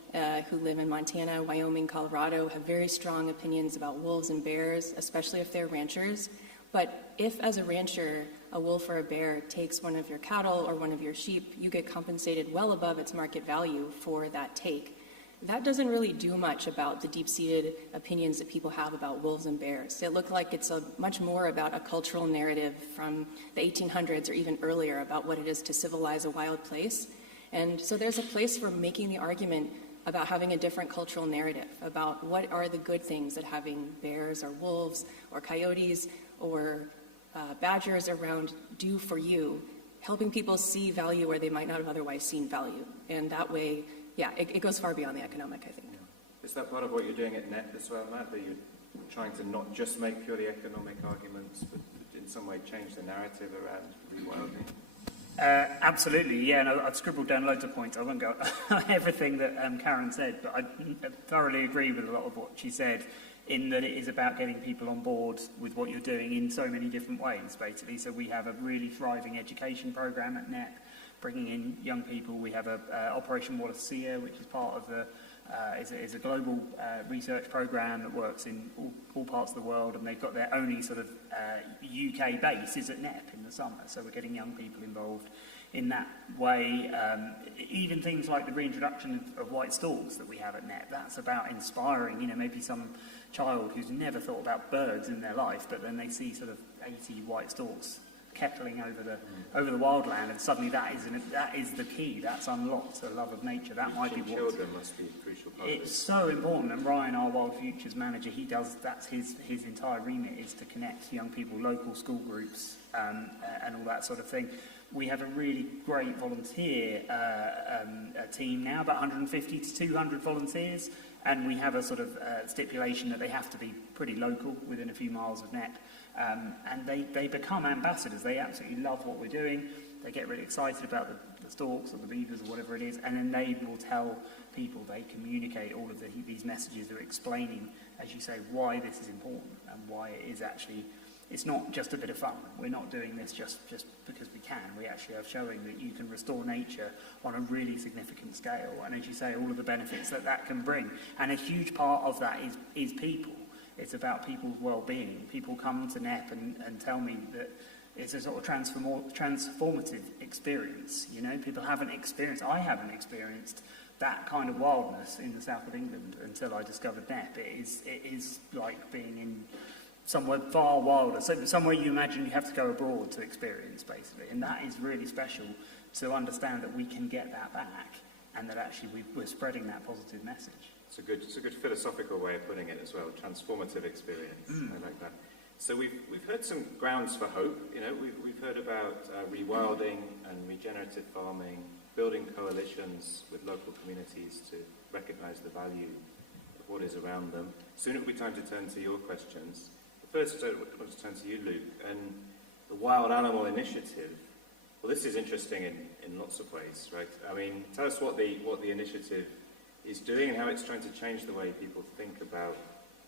who live in Montana, Wyoming, Colorado have very strong opinions about wolves and bears, especially if they're ranchers. But if, as a rancher, a wolf or a bear takes one of your cattle or one of your sheep, you get compensated well above its market value for that take. That doesn't really do much about the deep-seated opinions that people have about wolves and bears. It looks like it's much more about a cultural narrative from the 1800s or even earlier about what it is to civilize a wild place. And so there's a place for making the argument about having a different cultural narrative, about what are the good things that having bears or wolves or coyotes or badgers around do for you, helping people see value where they might not have otherwise seen value. And that way, it goes far beyond the economic, I think. Is that part of what you're doing at NEP as well, Matt, that you're trying to not just make purely economic arguments, but in some way change the narrative around rewilding? Absolutely, yeah. No, I've scribbled down loads of points. I won't go on everything that Karen said, but I thoroughly agree with a lot of what she said, in that it is about getting people on board with what you're doing in so many different ways, basically. So we have a really thriving education program at NEP, bringing in young people. We have a Operation Wallacea, which is part of the is a global research program that works in all parts of the world, and they've got their only sort of UK base is at NEP in the summer, so we're getting young people involved in that way. Even things like the reintroduction of white storks that we have at NEP, that's about inspiring, maybe some child who's never thought about birds in their life, but then they see sort of 80 white storks kettling over the wildland, and suddenly that is the key. That's unlocked a love of nature. That might be what children must be a crucial part of it's it. so important. And Ryan, our Wild Futures manager, that's his entire remit, is to connect young people, local school groups, and all that sort of thing. We have a really great volunteer team now, about 150 to 200 volunteers, and we have a sort of stipulation that they have to be pretty local, within a few miles of NEP. And they become ambassadors. They absolutely love what we're doing. They get really excited about the storks or the beavers or whatever it is, and then they will tell people, they communicate all of these messages. They're explaining, as you say, why this is important and why it is actually, it's not just a bit of fun. We're not doing this just because we can. We actually are showing that you can restore nature on a really significant scale, and as you say, all of the benefits that can bring. And a huge part of that is people. It's about people's well-being. People come to NEP and tell me that it's a sort of transformative experience. People haven't experienced, I haven't experienced that kind of wildness in the south of England until I discovered NEP. It is like being in somewhere far wilder, so somewhere you imagine you have to go abroad to experience, basically. And that is really special to understand that we can get that back, and that actually we're spreading that positive message. It's a good philosophical way of putting it as well. Transformative experience. I like that. So we've heard some grounds for hope. We've heard about rewilding and regenerative farming, building coalitions with local communities to recognise the value of what is around them. Soon it will be time to turn to your questions. But first, I want to turn to you, Luke, and the Wild Animal Initiative. Well, this is interesting in lots of ways, right? I mean, tell us what the initiative is doing and how it's trying to change the way people think about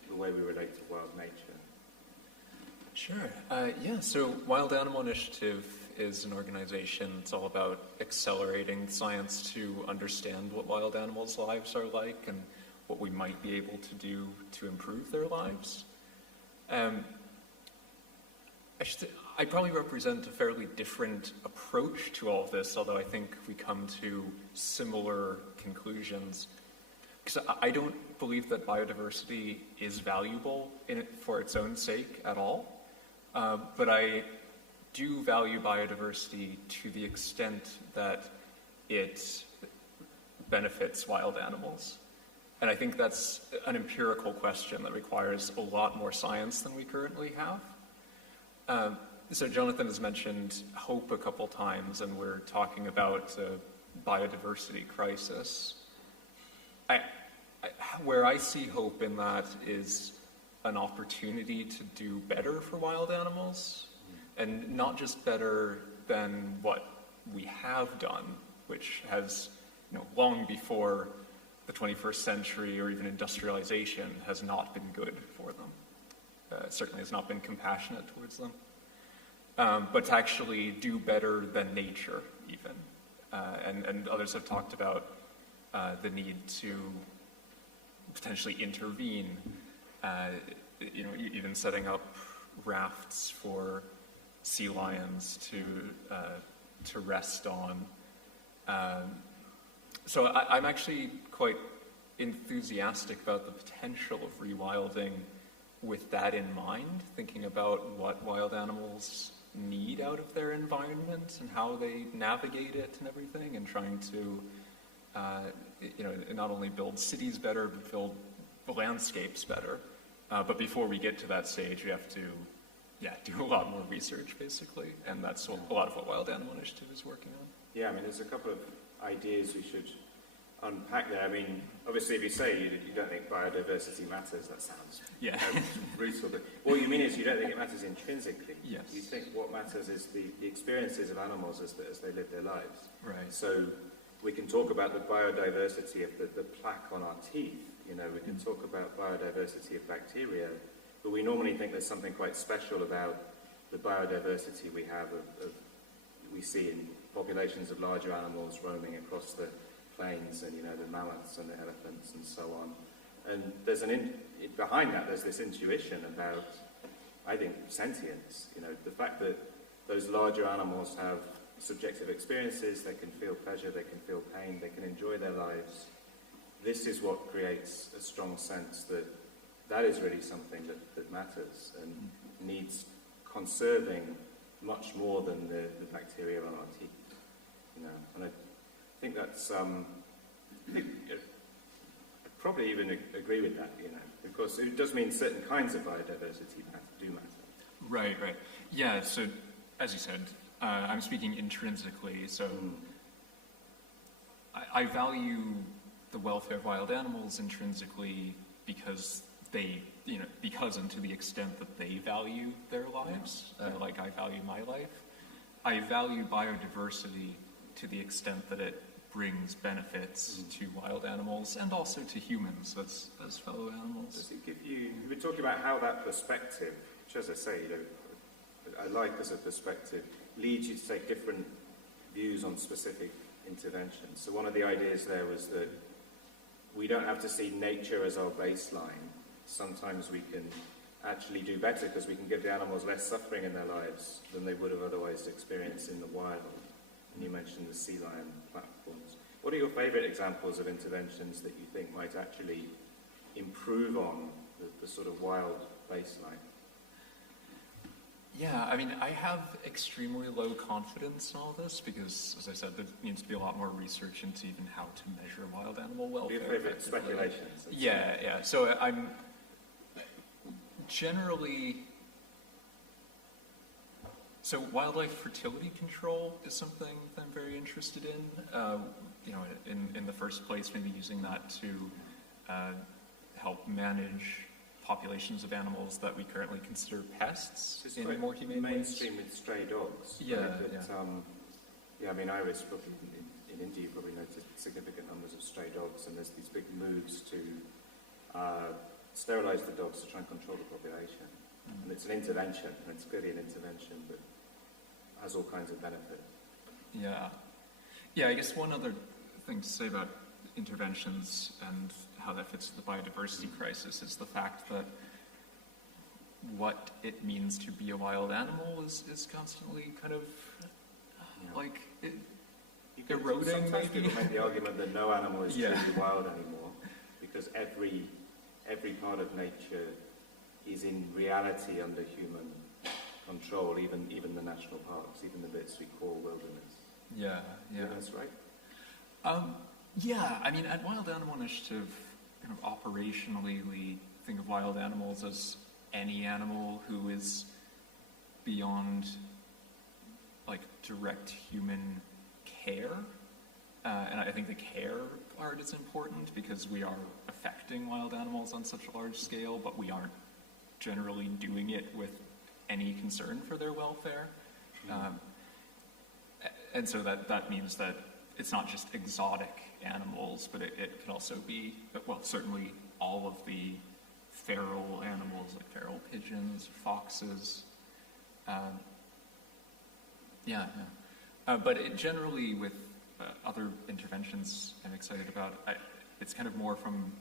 the way we relate to wild nature. Sure. So Wild Animal Initiative is an organization. It's all about accelerating science to understand what wild animals' lives are like and what we might be able to do to improve their lives. I probably represent a fairly different approach to all of this, although I think we come to similar conclusions. Because I don't believe that biodiversity is valuable for its own sake at all, but I do value biodiversity to the extent that it benefits wild animals. And I think that's an empirical question that requires a lot more science than we currently have. So Jonathan has mentioned hope a couple times, and we're talking about a biodiversity crisis. Where I see hope in that is an opportunity to do better for wild animals, and not just better than what we have done, which has, long before the 21st century or even industrialization, has not been good for them. It certainly has not been compassionate towards them. But to actually do better than nature, even. And others have talked about the need to potentially intervene, even setting up rafts for sea lions to rest on. So I'm actually quite enthusiastic about the potential of rewilding with that in mind, thinking about what wild animals need out of their environment and how they navigate it and everything, and trying to not only build cities better, but build landscapes better. But before we get to that stage, we have to do a lot more research, basically, and that's a lot of what Wild Animal Initiative is working on. Yeah, I mean, there's a couple of ideas we should unpack there. I mean, obviously, if you say you don't think biodiversity matters, that sounds brutal. But what you mean is you don't think it matters intrinsically. Yes. You think what matters is the experiences of animals as they live their lives. Right. So we can talk about the biodiversity of the plaque on our teeth. We can talk about biodiversity of bacteria, but we normally think there's something quite special about the biodiversity we have we see in populations of larger animals roaming across the plains and, the mammoths and the elephants and so on. And there's behind that, there's this intuition about, I think, sentience. The fact that those larger animals have subjective experiences, they can feel pleasure, they can feel pain, they can enjoy their lives. This is what creates a strong sense that is really something that matters and needs conserving much more than the bacteria on our teeth. And I think that's, I'd probably even agree with that, because it does mean certain kinds of biodiversity do matter. Right. Yeah, so as you said, I'm speaking intrinsically, so I value the welfare of wild animals intrinsically because because and to the extent that they value their lives, like I value my life. I value biodiversity to the extent that it brings benefits to wild animals and also to humans as fellow animals. Does it give you were talking about how that perspective, which as I say, I like as a perspective, leads you to take different views on specific interventions. So one of the ideas there was that we don't have to see nature as our baseline. Sometimes we can actually do better because we can give the animals less suffering in their lives than they would have otherwise experienced in the wild. And you mentioned the sea lion platforms. What are your favourite examples of interventions that you think might actually improve on the sort of wild baseline? Yeah, I mean, I have extremely low confidence in all this because, as I said, there needs to be a lot more research into even how to measure wild animal welfare. Your favourite speculations? Yeah. So I'm generally... So wildlife fertility control is something that I'm very interested in. In the first place, maybe using that to help manage populations of animals that we currently consider pests in more humane ways. Mainstream with stray dogs. I mean, Iris, probably in India, you probably noticed significant numbers of stray dogs, and there's these big moves to sterilise the dogs to try and control the population. And it's an intervention, and it's clearly an intervention, but has all kinds of benefits. Yeah, I guess one other thing to say about interventions and how that fits with the biodiversity crisis is the fact that what it means to be a wild animal is constantly kind of eroding. Sometimes people make the argument that no animal is truly wild anymore because every part of nature is in reality under human control, even the national parks, even the bits we call wilderness. Yeah. That's right. I mean, at Wild Animal Initiative, kind of operationally, we think of wild animals as any animal who is beyond, direct human care. And I think the care part is important because we are affecting wild animals on such a large scale, but we aren't generally doing it with any concern for their welfare. And so that means that it's not just exotic animals, but it can also be, certainly all of the feral animals, like feral pigeons, foxes. But generally with other interventions I'm excited about, it's kind of more from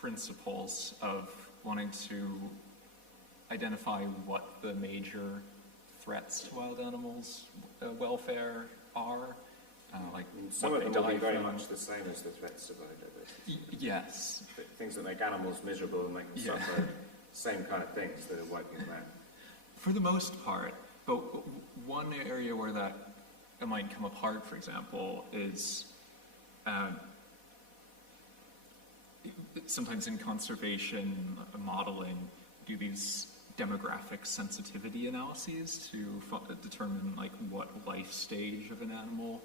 principles of wanting to identify what the major threats to wild animals' welfare are. Some of them will be very much the same as the threats to biodiversity. Yes. Things that make animals miserable and make them suffer, same kind of things that are wiping them out. For the most part, but one area where that might come apart, for example, is sometimes in conservation modeling, do these demographic sensitivity analyses to determine what life stage of an animal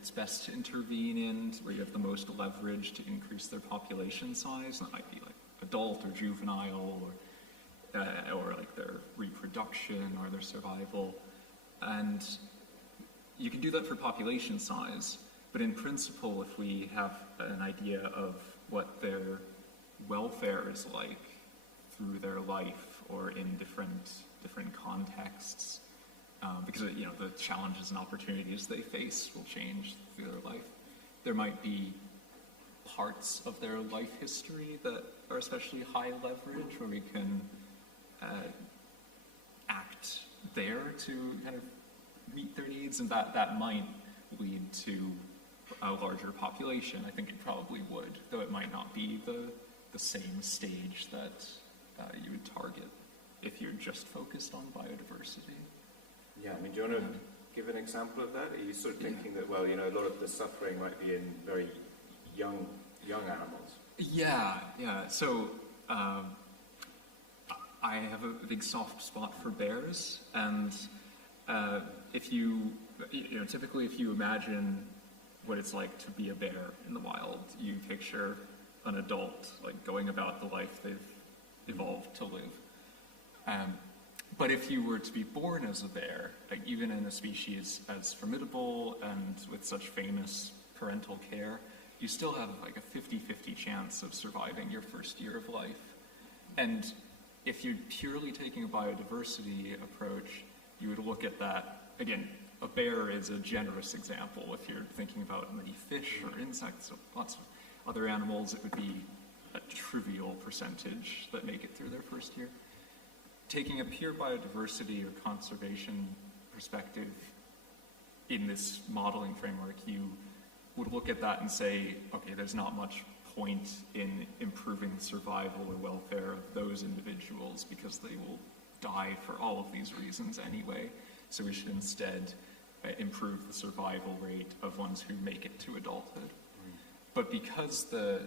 it's best to intervene in, where you have the most leverage to increase their population size. And that might be adult or juvenile, or their reproduction or their survival. And you can do that for population size, but in principle, if we have an idea of what their welfare is like through their life or in different contexts, because the challenges and opportunities they face will change through their life. there might be parts of their life history that are especially high leverage, where we can act there to kind of meet their needs, and that might lead to a larger population. I think it probably would, though it might not be the same stage that you would target if you're just focused on biodiversity. Yeah, I mean, do you want to give an example of that? Are you sort of thinking that, well, you know, a lot of the suffering might be in very young animals? Yeah. So I have a big soft spot for bears, and if you know, typically if you imagine what it's like to be a bear in the wild, you picture an adult like going about the life they've evolved to live. But if you were to be born as a bear, like even in a species as formidable and with such famous parental care, you still have like a 50-50 chance of surviving your first year of life. And if you're purely taking a biodiversity approach, you would look at that, again, a bear is a generous example. If you're thinking about many fish or insects or lots of other animals, it would be a trivial percentage that make it through their first year. Taking a pure biodiversity or conservation perspective in this modeling framework, you would look at that and say, okay, there's not much point in improving the survival or welfare of those individuals because they will die for all of these reasons anyway. So we should instead improve the survival rate of ones who make it to adulthood. But because the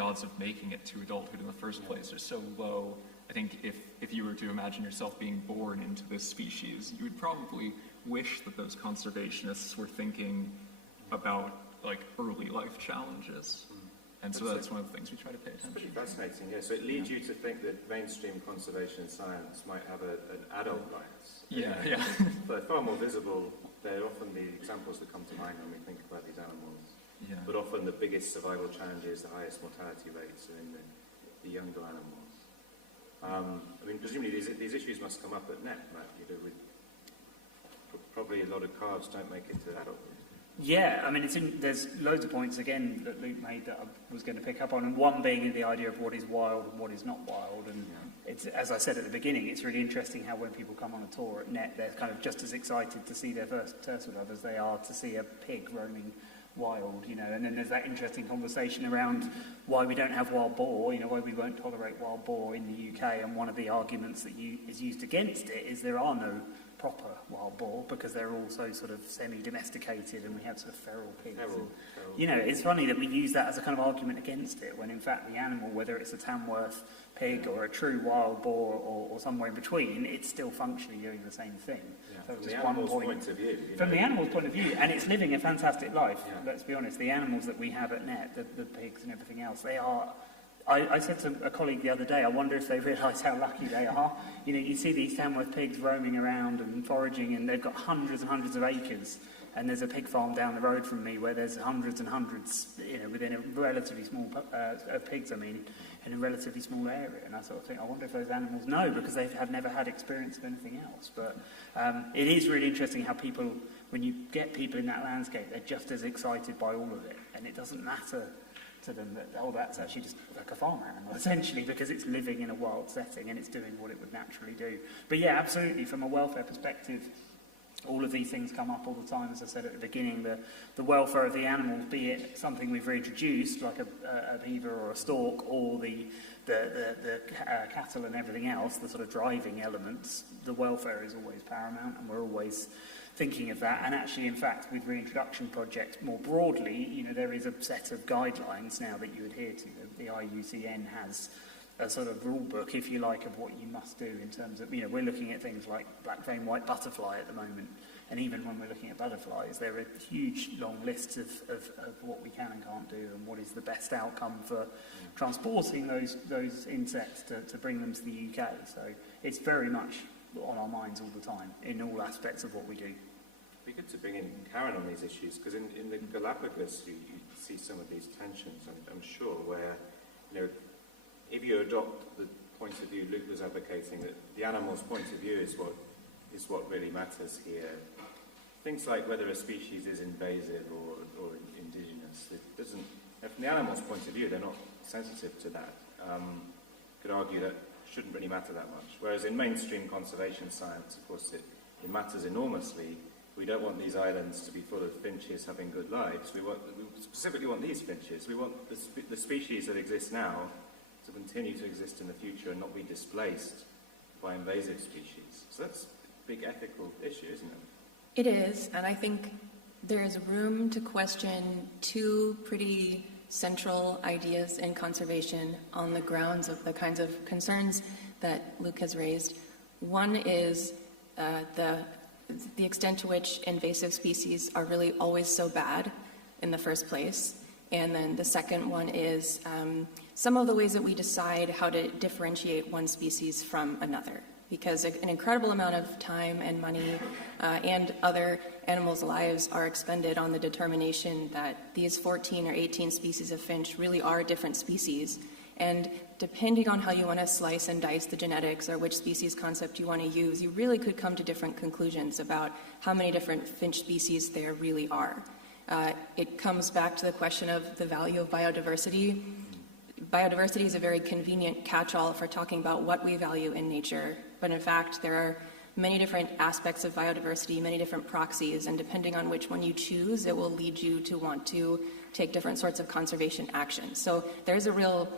odds of making it to adulthood in the first place are so low, I think if you were to imagine yourself being born into this species, you would probably wish that those conservationists were thinking about like early life challenges. And so that's one of the things we try to pay attention to. It's pretty fascinating, yeah. So it leads you to think that mainstream conservation science might have an adult bias. Yeah. They're far more visible. They're often the examples that come to mind when we think about these animals. Yeah. But often the biggest survival challenges, the highest mortality rates are in the younger animals. I mean, presumably these issues must come up at NEP, Matt. You know, with probably a lot of calves don't make it to adulthood. Yeah, I mean, there's loads of points, again, that Luke made that I was going to pick up on, and one being the idea of what is wild and what is not wild. And it's, as I said at the beginning, it's really interesting how when people come on a tour at NET, they're kind of just as excited to see their first turtle dove as they are to see a pig roaming wild, you know. And then there's that interesting conversation around why we don't have wild boar, you know, why we won't tolerate wild boar in the UK. And one of the arguments that is used against it is there are no proper wild boar because they're all so sort of semi-domesticated and we have sort of feral pigs. You know, it's funny that we use that as a kind of argument against it when in fact the animal, whether it's a Tamworth pig or a true wild boar or somewhere in between, it's still functionally doing the same thing. So from the animal's point of view. From the animal's point of view, and it's living a fantastic life, let's be honest. The animals that we have at NET, the pigs and everything else, they are... I said to a colleague the other day, I wonder if they realise how lucky they are. You know, you see these Tamworth pigs roaming around and foraging, and they've got hundreds and hundreds of acres. And there's a pig farm down the road from me where there's hundreds and hundreds, you know, within a relatively small pigs, I mean, in a relatively small area. And I sort of think, I wonder if those animals know because they have never had experience of anything else. But it is really interesting how people, when you get people in that landscape, they're just as excited by all of it, and it doesn't matter to them that, oh, that's actually just like a farm animal, essentially, because it's living in a wild setting and it's doing what it would naturally do. But yeah, absolutely, from a welfare perspective, all of these things come up all the time. As I said at the beginning, the welfare of the animals, be it something we've reintroduced, like a beaver or a stork, or the cattle and everything else, the sort of driving elements, the welfare is always paramount, and we're always thinking of that. And actually, in fact, with reintroduction projects more broadly, you know, there is a set of guidelines now that you adhere to. The IUCN has a sort of rule book, if you like, of what you must do in terms of, you know, we're looking at things like black vein white butterfly at the moment. And even when we're looking at butterflies, there are huge, long lists of what we can and can't do and what is the best outcome for transporting those insects to bring them to the UK. So it's very much on our minds all the time, in all aspects of what we do. It'd be good to bring in Karen on these issues, because in the Galapagos you see some of these tensions, I'm sure, where, you know, if you adopt the point of view Luke was advocating, that the animal's point of view is what really matters here, things like whether a species is invasive or indigenous, it doesn't, from the animal's point of view, they're not sensitive to that. Could argue that shouldn't really matter that much. Whereas in mainstream conservation science, of course, it matters enormously. We don't want these islands to be full of finches having good lives. We specifically want these finches. We want the species that exist now to continue to exist in the future and not be displaced by invasive species. So that's a big ethical issue, isn't it? It is, and I think there's room to question two pretty central ideas in conservation on the grounds of the kinds of concerns that Luke has raised. One is the extent to which invasive species are really always so bad in the first place. And then the second one is some of the ways that we decide how to differentiate one species from another. Because an incredible amount of time and money and other animals' lives are expended on the determination that these 14 or 18 species of finch really are different species. And depending on how you want to slice and dice the genetics or which species concept you want to use, you really could come to different conclusions about how many different finch species there really are. It comes back to the question of the value of biodiversity. Biodiversity is a very convenient catch-all for talking about what we value in nature, but in fact there are many different aspects of biodiversity, many different proxies, and depending on which one you choose, it will lead you to want to take different sorts of conservation action. So there's a real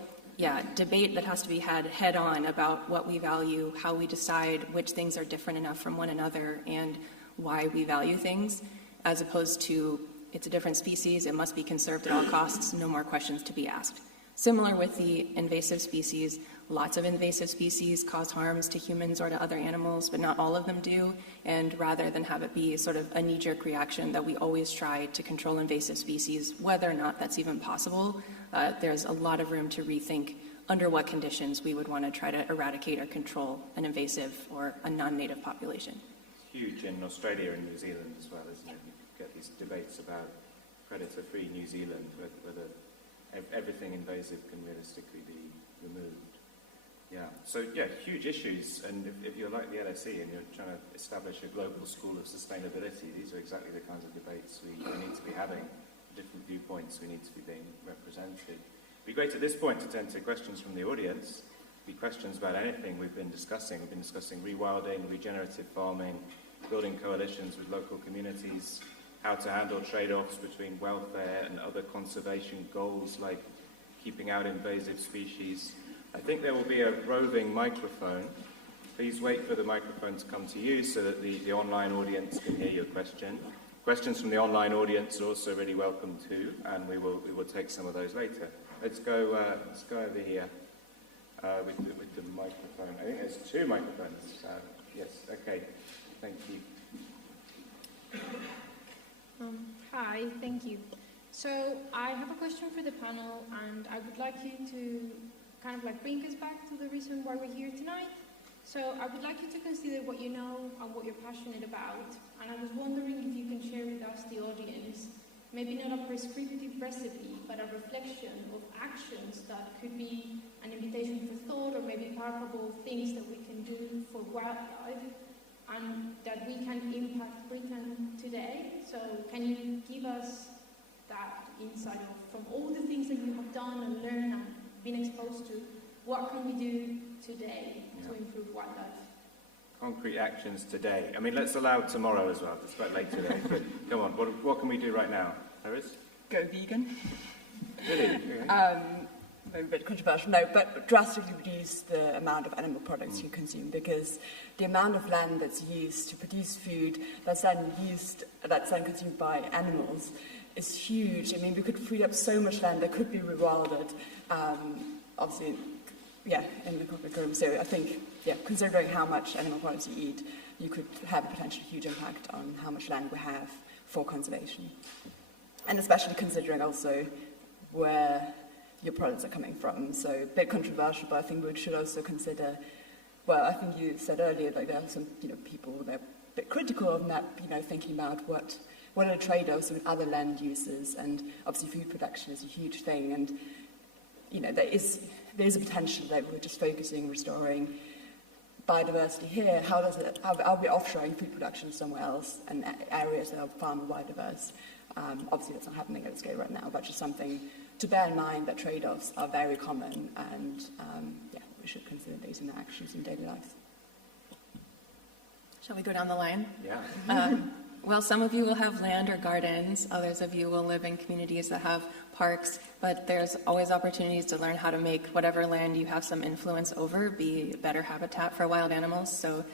debate that has to be had head-on about what we value, how we decide which things are different enough from one another, and why we value things, as opposed to it's a different species, it must be conserved at all costs, no more questions to be asked. Similar with the invasive species, lots of invasive species cause harms to humans or to other animals, but not all of them do, and rather than have it be sort of a knee-jerk reaction that we always try to control invasive species, whether or not that's even possible, there's a lot of room to rethink under what conditions we would want to try to eradicate or control an invasive or a non-native population. It's huge in Australia and New Zealand as well, isn't it? You get these debates about predator-free New Zealand, whether everything invasive can realistically be removed. Yeah, so huge issues, and if you're like the LSE and you're trying to establish a global school of sustainability, these are exactly the kinds of debates we need to be having, different viewpoints we need to be being represented. It'd be great at this point to turn to questions from the audience. Be questions about anything we've been discussing. We've been discussing rewilding, regenerative farming, building coalitions with local communities, how to handle trade-offs between welfare and other conservation goals like keeping out invasive species. I think there will be a roving microphone. Please wait for the microphone to come to you so that the online audience can hear your question. Questions from the online audience are also really welcome too, and we will take some of those later. Let's go over here with the microphone. I think there's two microphones. Yes, okay. Thank you. Hi, thank you. So I have a question for the panel, and I would like you to kind of like bring us back to the reason why we're here tonight. So I would like you to consider what you know and what you're passionate about, and I was wondering if you can share with us, the audience, maybe not a prescriptive recipe, but a reflection of actions that could be an invitation for thought, or maybe palpable things that we can do for wildlife and that we can impact Britain today. So can you give us that insight of, from all the things that you have done and learned and been exposed to, what can we do today to improve wildlife? Concrete actions today. I mean, let's allow tomorrow as well. It's quite late today. But come on, what can we do right now? Iris? Go vegan. Really? Maybe a bit controversial, no, but drastically reduce the amount of animal products you consume, because the amount of land that's used to produce food that's then consumed by animals is huge. I mean, we could free up so much land that could be rewilded, obviously, in the public room. So I think, considering how much animal products you eat, you could have a potentially huge impact on how much land we have for conservation. And especially considering also where your products are coming from. So a bit controversial, but I think we should also consider, well, I think you said earlier, like there are some, people that are a bit critical of that, thinking about what are the trade-offs with other land uses, and obviously food production is a huge thing, and, there is a potential that we're just focusing, restoring biodiversity here, how are we offshoring food production somewhere else and areas that are far more biodiverse? Obviously that's not happening at a scale right now, but just something to bear in mind that trade-offs are very common, and we should consider these in our actions in daily life. Shall we go down the line? Yeah. Well, some of you will have land or gardens, others of you will live in communities that have parks, but there's always opportunities to learn how to make whatever land you have some influence over be better habitat for wild animals. So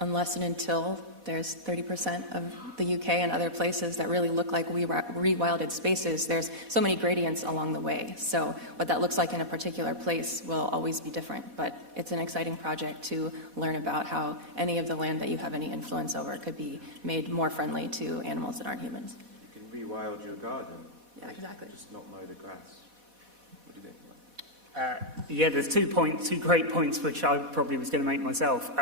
unless and until there's 30% of the UK and other places that really look like rewilded spaces, there's so many gradients along the way. So what that looks like in a particular place will always be different, but it's an exciting project to learn about how any of the land that you have any influence over could be made more friendly to animals that aren't humans. You can rewild your garden. Yeah, exactly. Just not mow the grass. What do you think? Yeah, there's 2 great points which I probably was going to make myself.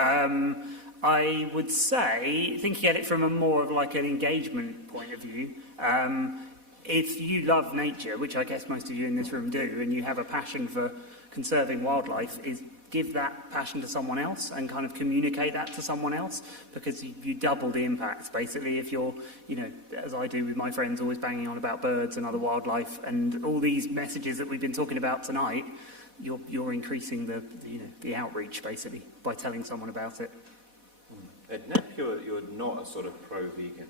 I would say, thinking at it from a more of like an engagement point of view, if you love nature, which I guess most of you in this room do, and you have a passion for conserving wildlife, is give that passion to someone else and kind of communicate that to someone else, because you double the impacts. Basically, if you're, as I do with my friends, always banging on about birds and other wildlife and all these messages that we've been talking about tonight, you're increasing the outreach, basically, by telling someone about it. At NEP, you're not a sort of pro-vegan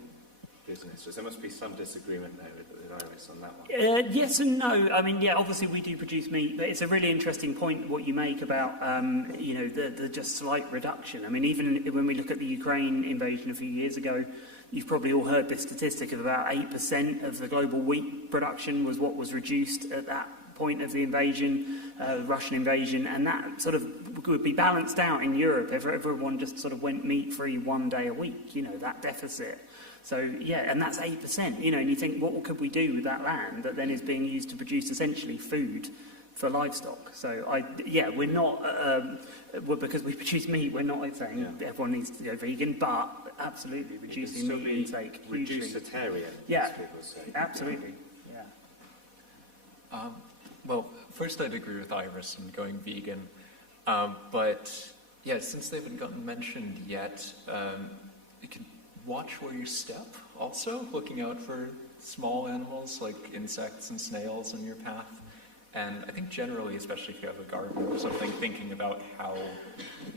business, so there must be some disagreement there with Iris on that one. Yes and no. I mean, yeah, obviously we do produce meat, but it's a really interesting point what you make about, the just slight reduction. I mean, even when we look at the Ukraine invasion a few years ago, you've probably all heard this statistic of about 8% of the global wheat production was what was reduced at that point of the invasion, Russian invasion, and that sort of would be balanced out in Europe if everyone just sort of went meat-free 1 day a week, that deficit. So, yeah, and that's 8%, and you think, what could we do with that land that then is being used to produce essentially food for livestock? So, we're not, because we produce meat, we're not saying everyone needs to go vegan, but absolutely reducing meat intake. Reducitarian, yeah, as people say. Absolutely, yeah. Well, first I'd agree with Iris on going vegan, but yeah, since they haven't gotten mentioned yet, you can watch where you step also, looking out for small animals like insects and snails in your path. And I think generally, especially if you have a garden or something, thinking about how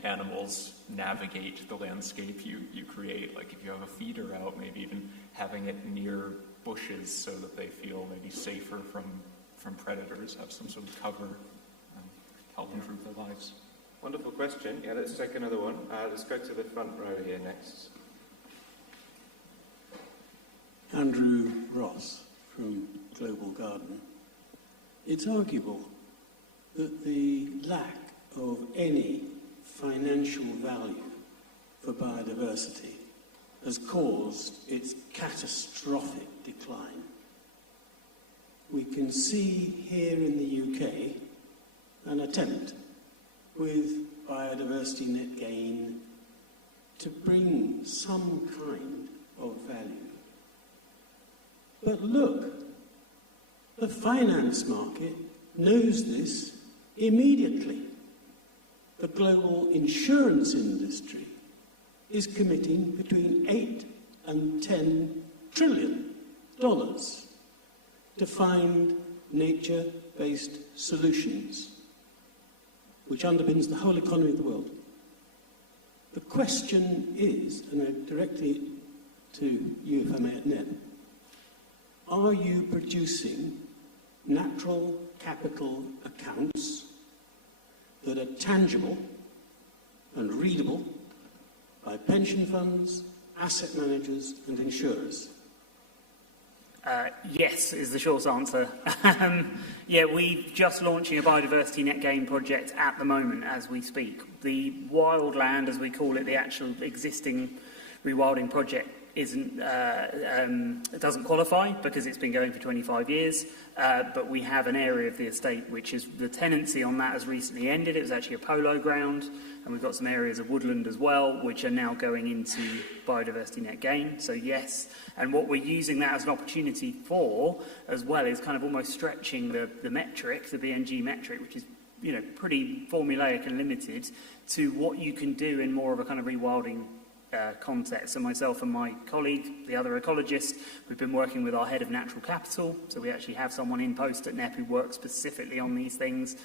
animals navigate the landscape you create, like if you have a feeder out, maybe even having it near bushes so that they feel maybe safer from predators, have some sort of cover, help improve their lives. Wonderful question. Yeah, let's take another one. Let's go to the front row here next. Andrew Ross from Global Garden. It's arguable that the lack of any financial value for biodiversity has caused its catastrophic decline. We can see here in the UK an attempt with biodiversity net gain to bring some kind of value. But look, the finance market knows this immediately. The global insurance industry is committing between $8 and $10 trillion to find nature-based solutions, which underpins the whole economy of the world. The question is, and directly to you, if I may, at NEP, are you producing natural capital accounts that are tangible and readable by pension funds, asset managers, and insurers? Yes, is the short answer. We're just launching a biodiversity net gain project at the moment as we speak. The wildland, as we call it, the actual existing rewilding project, doesn't qualify because it's been going for 25 years, but we have an area of the estate which is, the tenancy on that has recently ended. It was actually a polo ground, and we've got some areas of woodland as well, which are now going into biodiversity net gain. So yes, and what we're using that as an opportunity for, as well, is kind of almost stretching the metric, the BNG metric, which is pretty formulaic and limited, to what you can do in more of a kind of rewilding context. So myself and my colleague, the other ecologist, we've been working with our head of natural capital. So we actually have someone in post at NEP who works specifically on these things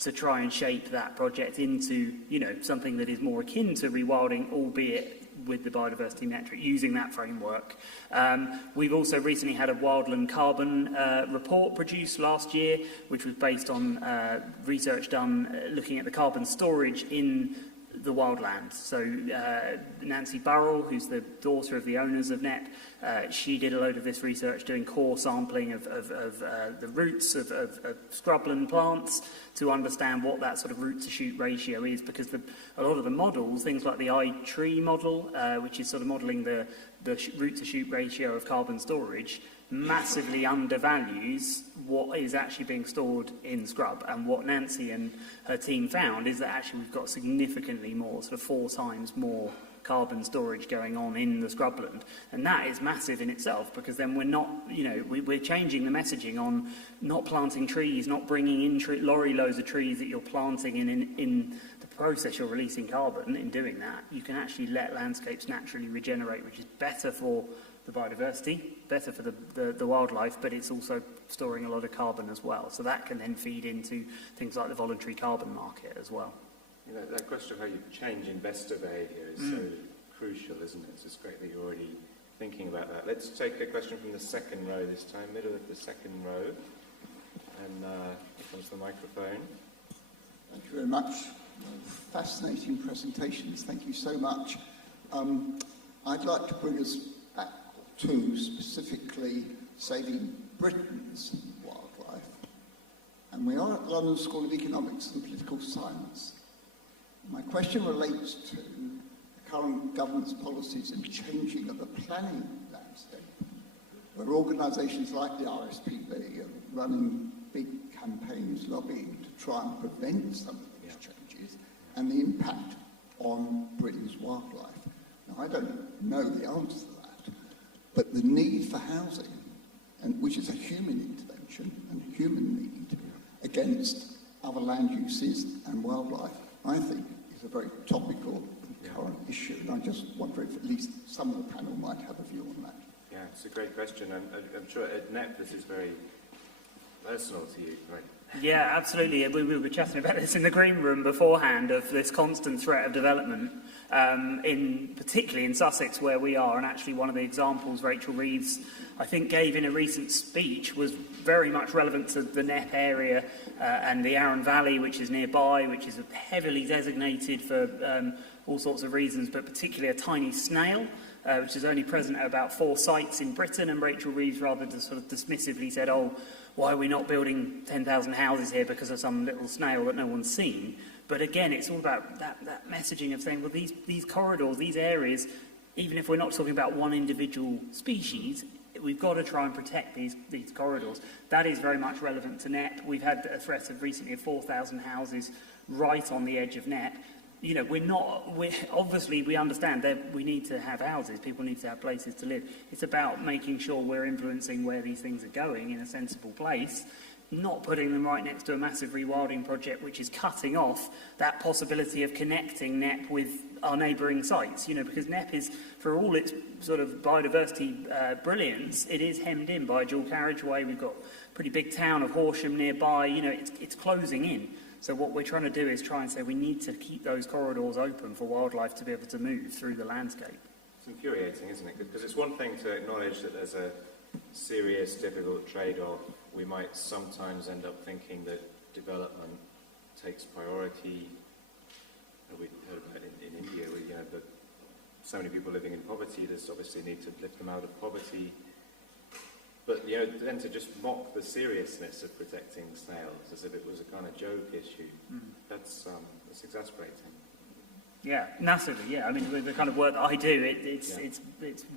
to try and shape that project into, something that is more akin to rewilding, albeit with the biodiversity metric, using that framework. We've also recently had a wildland carbon report produced last year, which was based on research done looking at the carbon storage in the wildlands. So Nancy Burrell, who's the daughter of the owners of NEP, she did a load of this research doing core sampling of the roots of scrubland plants to understand what that sort of root to shoot ratio is, because a lot of the models, things like the iTree model, which is sort of modelling the root to shoot ratio of carbon storage, massively undervalues what is actually being stored in scrub. And what Nancy and her team found is that actually we've got significantly more, sort of 4 times more carbon storage going on in the scrubland. And that is massive in itself, because then we're not, we're changing the messaging on not planting trees, not bringing in lorry loads of trees that you're planting in the process you're releasing carbon. In doing that, you can actually let landscapes naturally regenerate, which is better for the biodiversity, better for the wildlife, but it's also storing a lot of carbon as well. So that can then feed into things like the voluntary carbon market as well. That question of how you change investor behaviour is so crucial, isn't it? It's just great that you're already thinking about that. Let's take a question from the second row this time, middle of the second row. And here comes the microphone. Thank you very much. Fascinating presentations. Thank you so much. I'd like to bring us back to specifically saving Britain's wildlife. And we are at London School of Economics and Political Science. My question relates to the current government's policies and changing of the planning landscape, where organisations like the RSPB are running big campaigns lobbying to try and prevent some of these changes and the impact on Britain's wildlife. Now, I don't know the answer to that, but the need for housing, and which is a human intervention and a human need against other land uses and wildlife, I think is a very topical and current issue, and I just wonder if at least some of the panel might have a view on that. Yeah, it's a great question, and I'm sure at NEP this is very personal to you, right? Yeah, absolutely. We were chatting about this in the green room beforehand, of this constant threat of development, particularly in Sussex where we are. And actually one of the examples Rachel Reeves, I think, gave in a recent speech was very much relevant to the NEP area and the Arun Valley, which is nearby, which is heavily designated for all sorts of reasons, but particularly a tiny snail, which is only present at about 4 sites in Britain. And Rachel Reeves rather sort of dismissively said, oh, why are we not building 10,000 houses here because of some little snail that no one's seen? But again, it's all about that messaging of saying, well, these corridors, these areas, even if we're not talking about one individual species, we've got to try and protect these corridors. That is very much relevant to NEP. We've had a threat of recently of 4,000 houses right on the edge of NEP. Obviously we understand that we need to have houses, people need to have places to live. It's about making sure we're influencing where these things are going in a sensible place, not putting them right next to a massive rewilding project which is cutting off that possibility of connecting NEP with our neighbouring sites, because NEP is, for all its sort of biodiversity brilliance, it is hemmed in by a dual carriageway. We've got a pretty big town of Horsham nearby, it's closing in. So what we're trying to do is try and say we need to keep those corridors open for wildlife to be able to move through the landscape. It's infuriating, isn't it? Because it's one thing to acknowledge that there's a serious, difficult trade-off. We might sometimes end up thinking that development takes priority. We heard about it in India, where so many people living in poverty. There's obviously a need to lift them out of poverty. But then to just mock the seriousness of protecting snails as if it was a kind of joke issue, that's exasperating. Yeah, massively. Yeah, I mean, the kind of work that I do,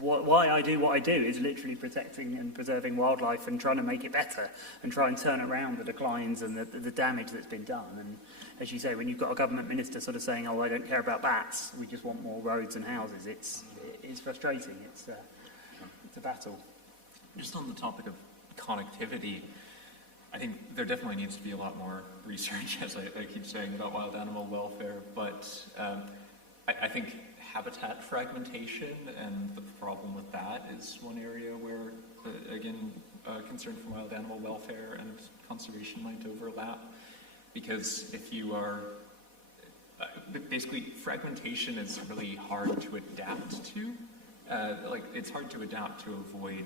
why I do what I do is literally protecting and preserving wildlife and trying to make it better and try and turn around the declines and the damage that's been done. And as you say, when you've got a government minister sort of saying, "Oh, I don't care about bats, we just want more roads and houses," it's frustrating. It's a battle. Just on the topic of connectivity, I think there definitely needs to be a lot more research, as I keep saying, about wild animal welfare, but I think habitat fragmentation and the problem with that is one area where, again, concern for wild animal welfare and conservation might overlap, because if you are, basically fragmentation is really hard to adapt to. It's hard to adapt to avoid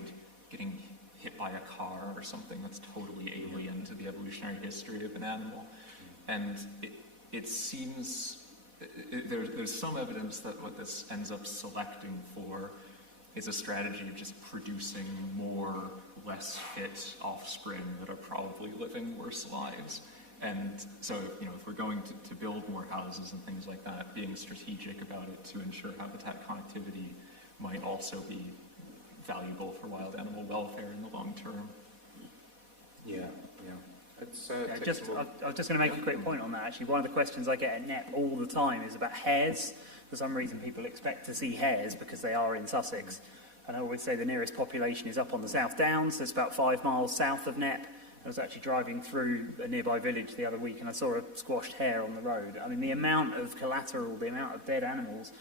getting hit by a car or something that's totally alien to the evolutionary history of an animal. And it seems, there's some evidence that what this ends up selecting for is a strategy of just producing more, less fit offspring that are probably living worse lives. And so, if we're going to build more houses and things like that, being strategic about it to ensure habitat connectivity might also be valuable for wild animal welfare in the long term. Yeah. It's, I was just going to make a quick point on that, actually. One of the questions I get at NEP all the time is about hares. For some reason, people expect to see hares because they are in Sussex. And I always say the nearest population is up on the South Downs. It's about 5 miles south of NEP. I was actually driving through a nearby village the other week and I saw a squashed hare on the road. I mean, the amount of collateral, the amount of dead animals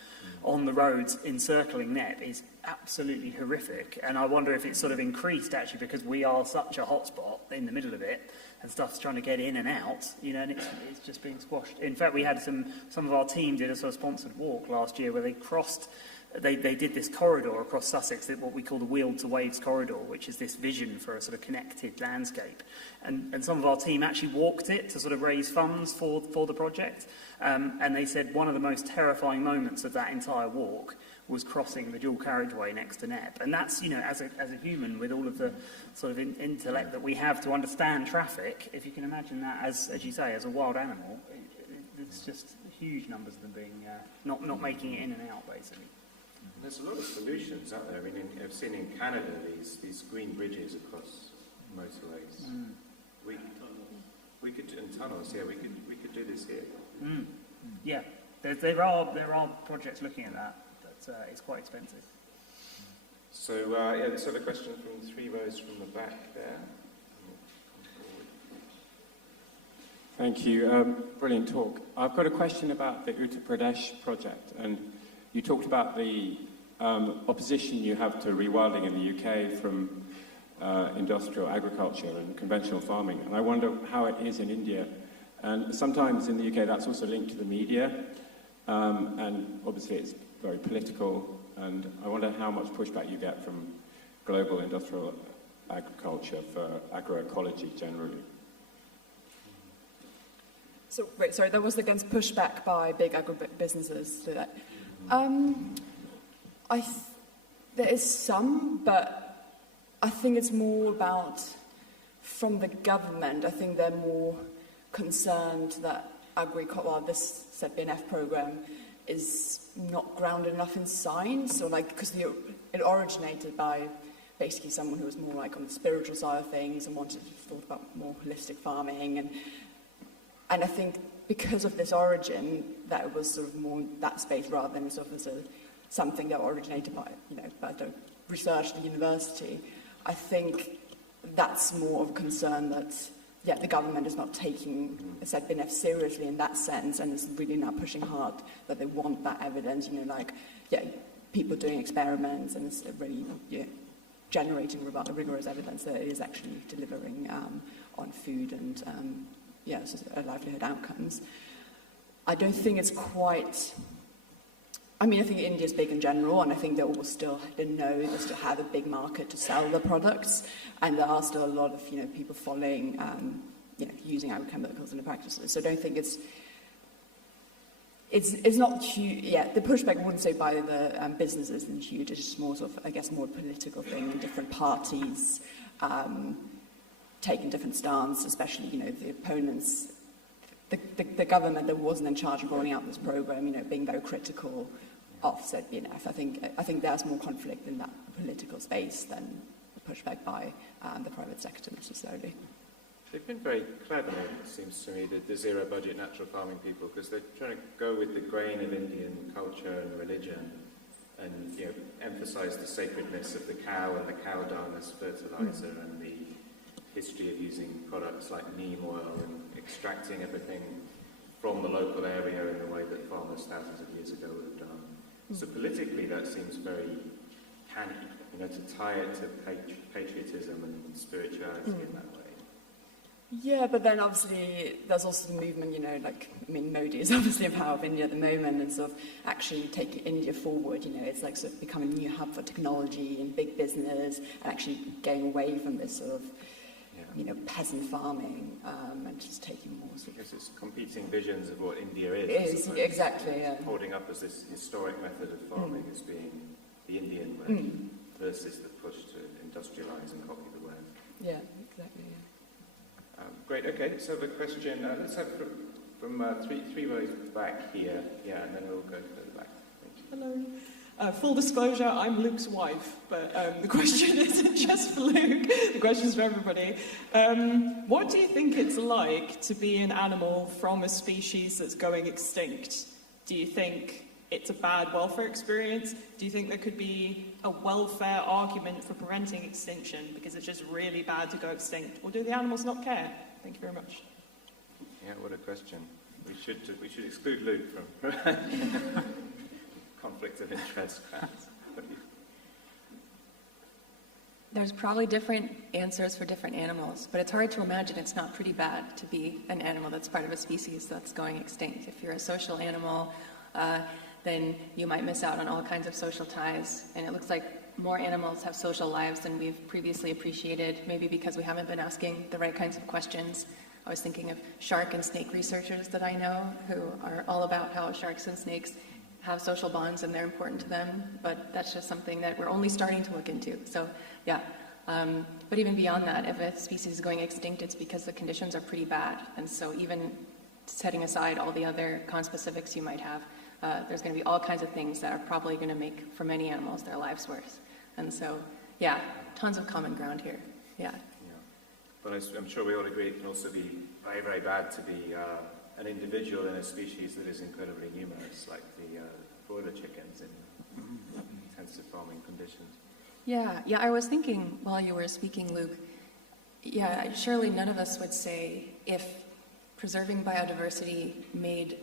on the roads encircling NEP is absolutely horrific. And I wonder if it's sort of increased, actually, because we are such a hotspot in the middle of it and stuff's trying to get in and out, and it's just being squashed. In fact, we had some of our team did a sort of sponsored walk last year where they crossed. They did this corridor across Sussex, what we call the Wheeled to Waves corridor, which is this vision for a sort of connected landscape. And some of our team actually walked it to sort of raise funds for the project. And they said one of the most terrifying moments of that entire walk was crossing the dual carriageway next to NEP. And that's, as a human with all of the sort of intellect that we have to understand traffic, if you can imagine that as you say, as a wild animal, it's just huge numbers of them being, not making it in and out, basically. There's a lot of solutions out there. I mean, I've seen in Canada these green bridges across motorways. We could, and tunnels. Yeah, we could do this here. Yeah, there are projects looking at that, but it's quite expensive. So so the question from 3 rows from the back there. Thank you. Brilliant talk. I've got a question about the Uttar Pradesh project, and you talked about the opposition you have to rewilding in the UK from industrial agriculture and conventional farming. And I wonder how it is in India. And sometimes in the UK that's also linked to the media. And obviously it's very political. And I wonder how much pushback you get from global industrial agriculture for agroecology generally. So, wait, sorry, that was against pushback by big agribusinesses to that. There is some, but I think it's more about from the government. I think they're more concerned that this ZBNF program is not grounded enough in science, or because it originated by basically someone who was more on the spiritual side of things and wanted to thought about more holistic farming, and I think because of this origin, that it was sort of more that space rather than sort of something that originated by, by the research at the university. I think that's more of a concern that, the government is not taking ZBNF seriously in that sense, and is really now pushing hard that they want that evidence, people doing experiments, and it's really, generating rigorous evidence that it is actually delivering on food and, livelihood outcomes. I don't think it's quite... I think India's big in general, and I think they all still know they still have a big market to sell their products, and there are still a lot of people following, using agrochemicals in their practices. So I don't think it's not huge. Yeah, the pushback I wouldn't say by the businesses isn't huge. It's just more sort of, I guess, more political thing, and different parties taking different stance, especially the opponents. The government that wasn't in charge of rolling out this program, being very critical of ZBNF. I think there's more conflict in that political space than the pushback by the private sector necessarily. They've been very clever, it seems to me, the zero-budget natural farming people, because they're trying to go with the grain of Indian culture and religion, and emphasise the sacredness of the cow and the cow dung as fertiliser, and the history of using products like neem oil and extracting everything from the local area in the way that farmers thousands of years ago would have done. So politically that seems very canny, to tie it to patriotism and spirituality in that way. Yeah, but then obviously there's also the movement, Modi is obviously in power of India at the moment and sort of actually taking India forward, it's like sort of becoming a new hub for technology and big business and actually getting away from this sort of, peasant farming and just taking more sort of... Because it's competing visions of what India is. Exactly, yeah. Holding up as this historic method of farming as being the Indian way versus the push to industrialize and copy the West. Yeah, exactly, yeah. Great, okay, so the question, let's have from three rows back here, and then we'll go further back. Thank you. Hello. Full disclosure, I'm Luke's wife, but the question isn't just for Luke, the question's for everybody. What do you think it's like to be an animal from a species that's going extinct? Do you think it's a bad welfare experience? Do you think there could be a welfare argument for preventing extinction because it's just really bad to go extinct? Or do the animals not care? Thank you very much. Yeah, what a question. We should exclude Luke from conflict of interest. There's probably different answers for different animals, but it's hard to imagine it's not pretty bad to be an animal that's part of a species that's going extinct. If you're a social animal, then you might miss out on all kinds of social ties. And it looks like more animals have social lives than we've previously appreciated, maybe because we haven't been asking the right kinds of questions. I was thinking of shark and snake researchers that I know who are all about how sharks and snakes have social bonds and they're important to them, but that's just something that we're only starting to look into. So, yeah. But even beyond that, if a species is going extinct, it's because the conditions are pretty bad. And so even setting aside all the other conspecifics you might have, there's going to be all kinds of things that are probably going to make, for many animals, their lives worse. And so, yeah, tons of common ground here. Yeah. But I'm sure we all agree it can also be very, very bad to be an individual in a species that is incredibly numerous, like the broiler chickens in intensive farming conditions. Yeah, I was thinking while you were speaking, Luke, surely none of us would say if preserving biodiversity made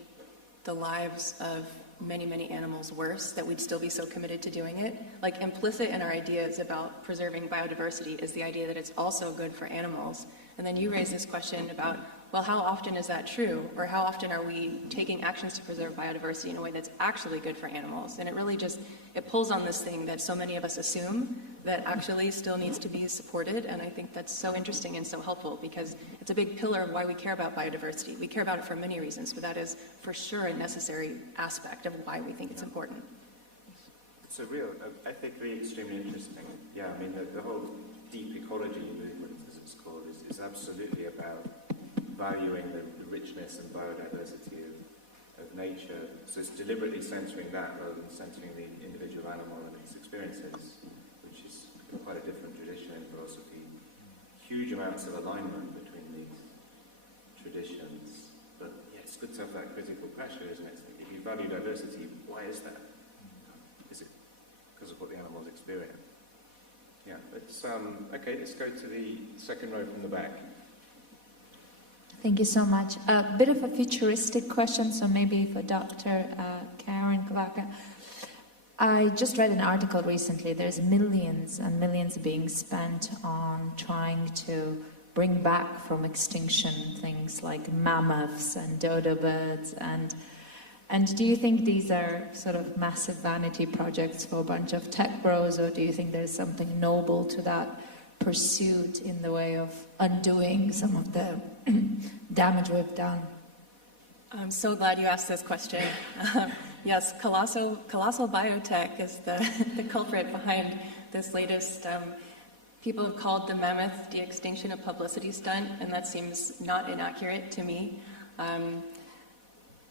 the lives of many, many animals worse, that we'd still be so committed to doing it. Like, implicit in our ideas about preserving biodiversity is the idea that it's also good for animals. And then you raise this question about, well, how often is that true? Or how often are we taking actions to preserve biodiversity in a way that's actually good for animals? And it really just, it pulls on this thing that so many of us assume that actually still needs to be supported. And I think that's so interesting and so helpful because it's a big pillar of why we care about biodiversity. We care about it for many reasons, but that is for sure a necessary aspect of why we think it's important. It's a real, ethically extremely interesting. Yeah, I mean, the whole deep ecology movement, as it's called, is absolutely about valuing the richness and biodiversity of nature. So it's deliberately centering that rather than centering the individual animal and its experiences, which is quite a different tradition in philosophy. Huge amounts of alignment between these traditions. But yeah, it's good to have that critical pressure, isn't it? If you value diversity, why is that? Is it because of what the animals experience? Yeah, okay, let's go to the second row from the back. Thank you so much. A bit of a futuristic question, so maybe for Dr. Karen Clark. I just read an article recently. There's millions and millions being spent on trying to bring back from extinction things like mammoths and dodo birds. And do you think these are sort of massive vanity projects for a bunch of tech bros, or do you think there's something noble to that pursuit in the way of undoing some of the damage we've done? I'm so glad you asked this question. Yes, colossal biotech is the culprit behind this latest, people have called the mammoth de-extinction a publicity stunt, and that seems not inaccurate to me.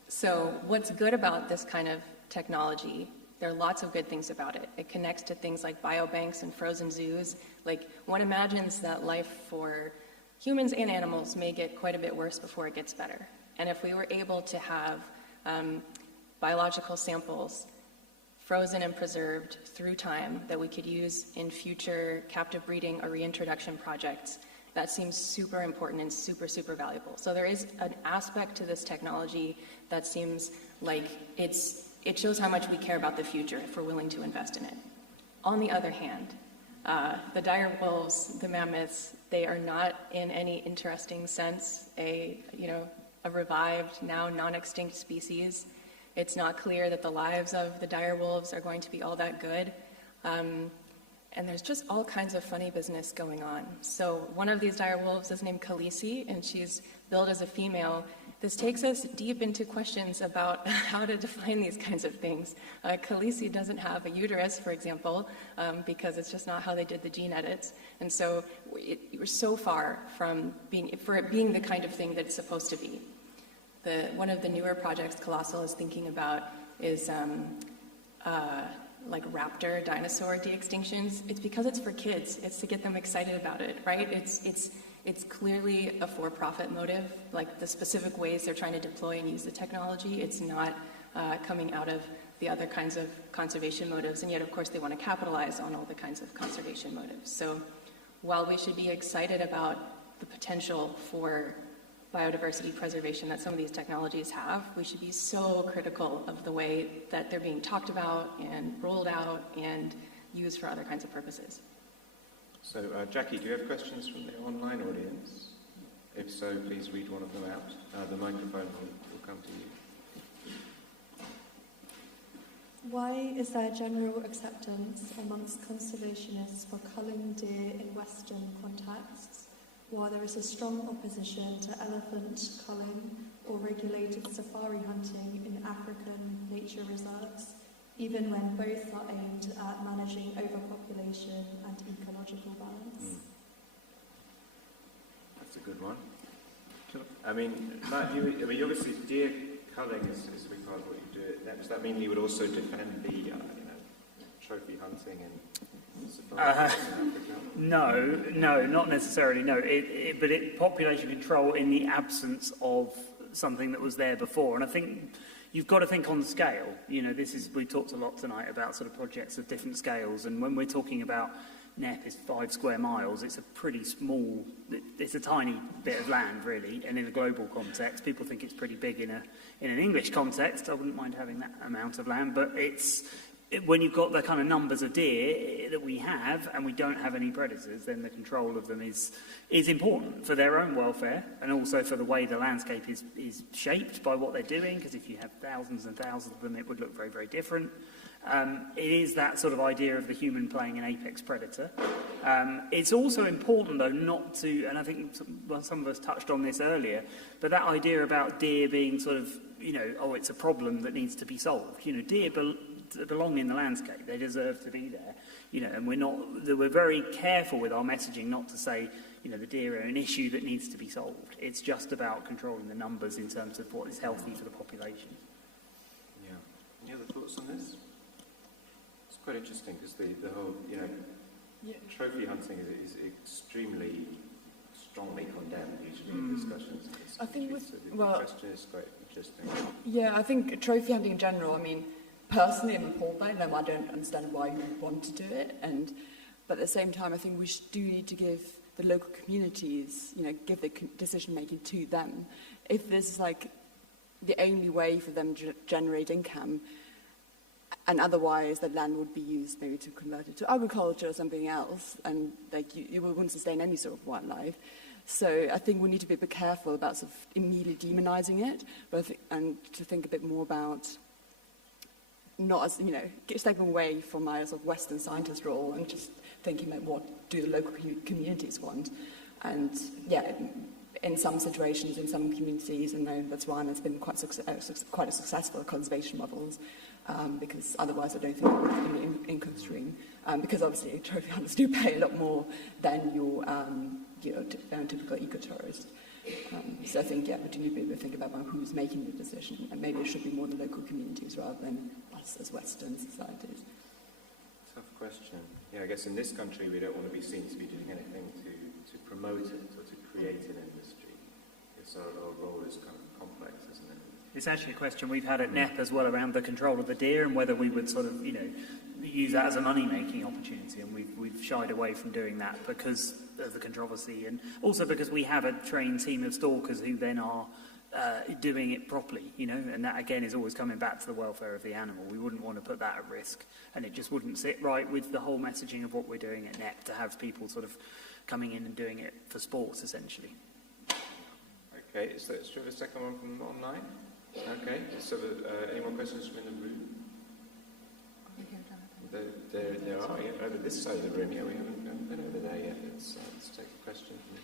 So what's good about this kind of technology? There are lots of good things about it. It connects to things like biobanks and frozen zoos. Like, one imagines that life for humans and animals may get quite a bit worse before it gets better. And if we were able to have biological samples frozen and preserved through time that we could use in future captive breeding or reintroduction projects, that seems super important and super, super valuable. So there is an aspect to this technology that seems like it shows how much we care about the future if we're willing to invest in it. On the other hand, the dire wolves, the mammoths, they are not in any interesting sense a revived, now non-extinct species. It's not clear that the lives of the dire wolves are going to be all that good. And there's just all kinds of funny business going on. So one of these dire wolves is named Khaleesi, and she's billed as a female. This takes us deep into questions about how to define these kinds of things. Khaleesi doesn't have a uterus, for example, because it's just not how they did the gene edits. And so we're so far from it being the kind of thing that it's supposed to be. One of the newer projects Colossal is thinking about is like raptor dinosaur de-extinctions. It's because it's for kids. It's to get them excited about it, right? It's clearly a for-profit motive, like the specific ways they're trying to deploy and use the technology. It's not coming out of the other kinds of conservation motives, and yet, of course, they want to capitalize on all the kinds of conservation motives. So while we should be excited about the potential for biodiversity preservation that some of these technologies have, we should be so critical of the way that they're being talked about and rolled out and used for other kinds of purposes. So, Jackie, do you have questions from the online audience? If so, please read one of them out. The microphone will come to you. Why is there general acceptance amongst conservationists for culling deer in Western contexts, while there is a strong opposition to elephant culling or regulated safari hunting in African nature reserves, even when both are aimed at managing overpopulation and ecological balance? That's a good one. I mean, Matt, obviously deer culling is a big part of what you do. Does that mean you would also defend the trophy hunting and safari in Africa? No, not necessarily, no. But population control in the absence of something that was there before. And I think you've got to think on scale. We talked a lot tonight about sort of projects of different scales. And when we're talking about NEP is 5 square miles, it's a pretty small, it's a tiny bit of land, really. And in a global context, people think it's pretty big in an English context. I wouldn't mind having that amount of land, but when you've got the kind of numbers of deer that we have and we don't have any predators, then the control of them is important for their own welfare and also for the way the landscape is shaped by what they're doing, because if you have thousands and thousands of them, it would look very, very different. It is that sort of idea of the human playing an apex predator. It's also important, though, not to, and I think some of us touched on this earlier, but that idea about deer being sort of, it's a problem that needs to be solved. Deer belong in the landscape. They deserve to be there. And we're very careful with our messaging not to say, the deer are an issue that needs to be solved. It's just about controlling the numbers in terms of what is healthy for the population. Yeah. Any other thoughts on this? It's quite interesting because the whole, trophy hunting is extremely strongly condemned usually in discussions. I think the question is quite interesting. Yeah, I think trophy hunting in general, personally, I'm appalled by it. I don't understand why you would want to do it. But at the same time, I think we do need to give the local communities, give the decision-making to them. If this is the only way for them to generate income, and otherwise the land would be used maybe to convert it to agriculture or something else, and you wouldn't sustain any sort of wildlife. So I think we need to be a bit careful about sort of immediately demonizing it, and to think a bit more about not as, stepping away from my sort of Western scientist role and just thinking about what do the local communities want. And in some situations, in some communities, and that's why it's been quite a successful conservation models, because otherwise I don't think it would be an income stream. Because obviously trophy hunters do pay a lot more than your typical eco-tourist. So I think, we do need to think about who's making the decision, and maybe it should be more the local communities rather than us as Western societies. Tough question. I guess in this country we don't want to be seen to be doing anything to promote it or to create an industry. So our role is kind of complex, isn't it? It's actually a question we've had at NEP as well around the control of the deer and whether we would sort of, use that as a money-making opportunity, and we've shied away from doing that because of the controversy, and also because we have a trained team of stalkers who then are doing it properly, you know, and that again is always coming back to the welfare of the animal. We wouldn't want to put that at risk, and it just wouldn't sit right with the whole messaging of what we're doing at NEP to have people sort of coming in and doing it for sports, essentially. Okay, so let's try the second one from online. Okay, so any more questions from in the room? There are, yeah, over this side of the room. Yeah, we haven't been over there yet. Let's take a question from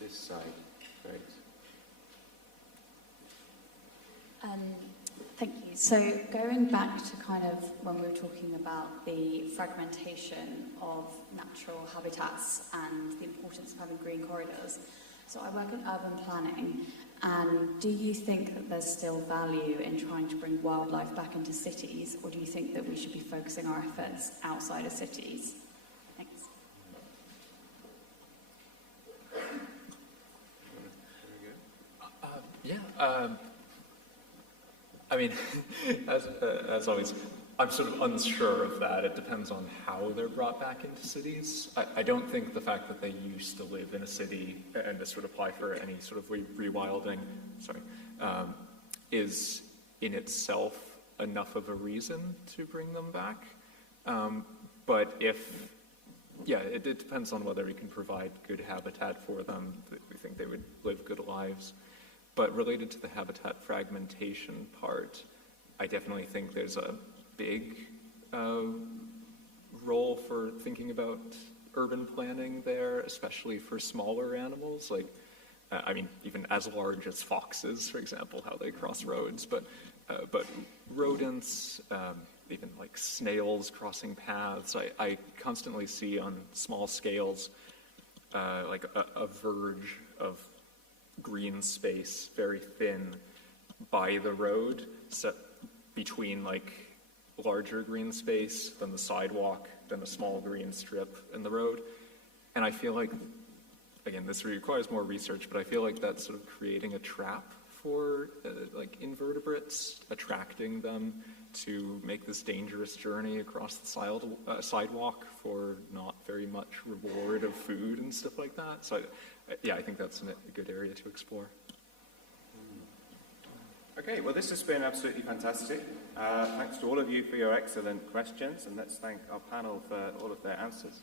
this side. Great. Thank you. So going back to kind of when we were talking about the fragmentation of natural habitats and the importance of having green corridors. So I work in urban planning, and do you think that there's still value in trying to bring wildlife back into cities, or do you think that we should be focusing our efforts outside of cities? Thanks. I mean, as always, I'm sort of unsure of that. It depends on how they're brought back into cities. I don't think the fact that they used to live in a city, and this would apply for any sort of rewilding, is in itself enough of a reason to bring them back. But it depends on whether we can provide good habitat for them. We think they would live good lives. But related to the habitat fragmentation part, I definitely think there's a big role for thinking about urban planning there, especially for smaller animals, like, even as large as foxes, for example, how they cross roads, but rodents, even like snails crossing paths. I constantly see on small scales like a verge of green space, very thin, by the road, set between like larger green space, then the sidewalk, then a small green strip in the road. And I feel like, again, this requires more research, but I feel like that's sort of creating a trap for like invertebrates, attracting them to make this dangerous journey across the sidewalk for not very much reward of food and stuff like that. So I think that's a good area to explore. Okay, well, this has been absolutely fantastic. Thanks to all of you for your excellent questions, and let's thank our panel for all of their answers.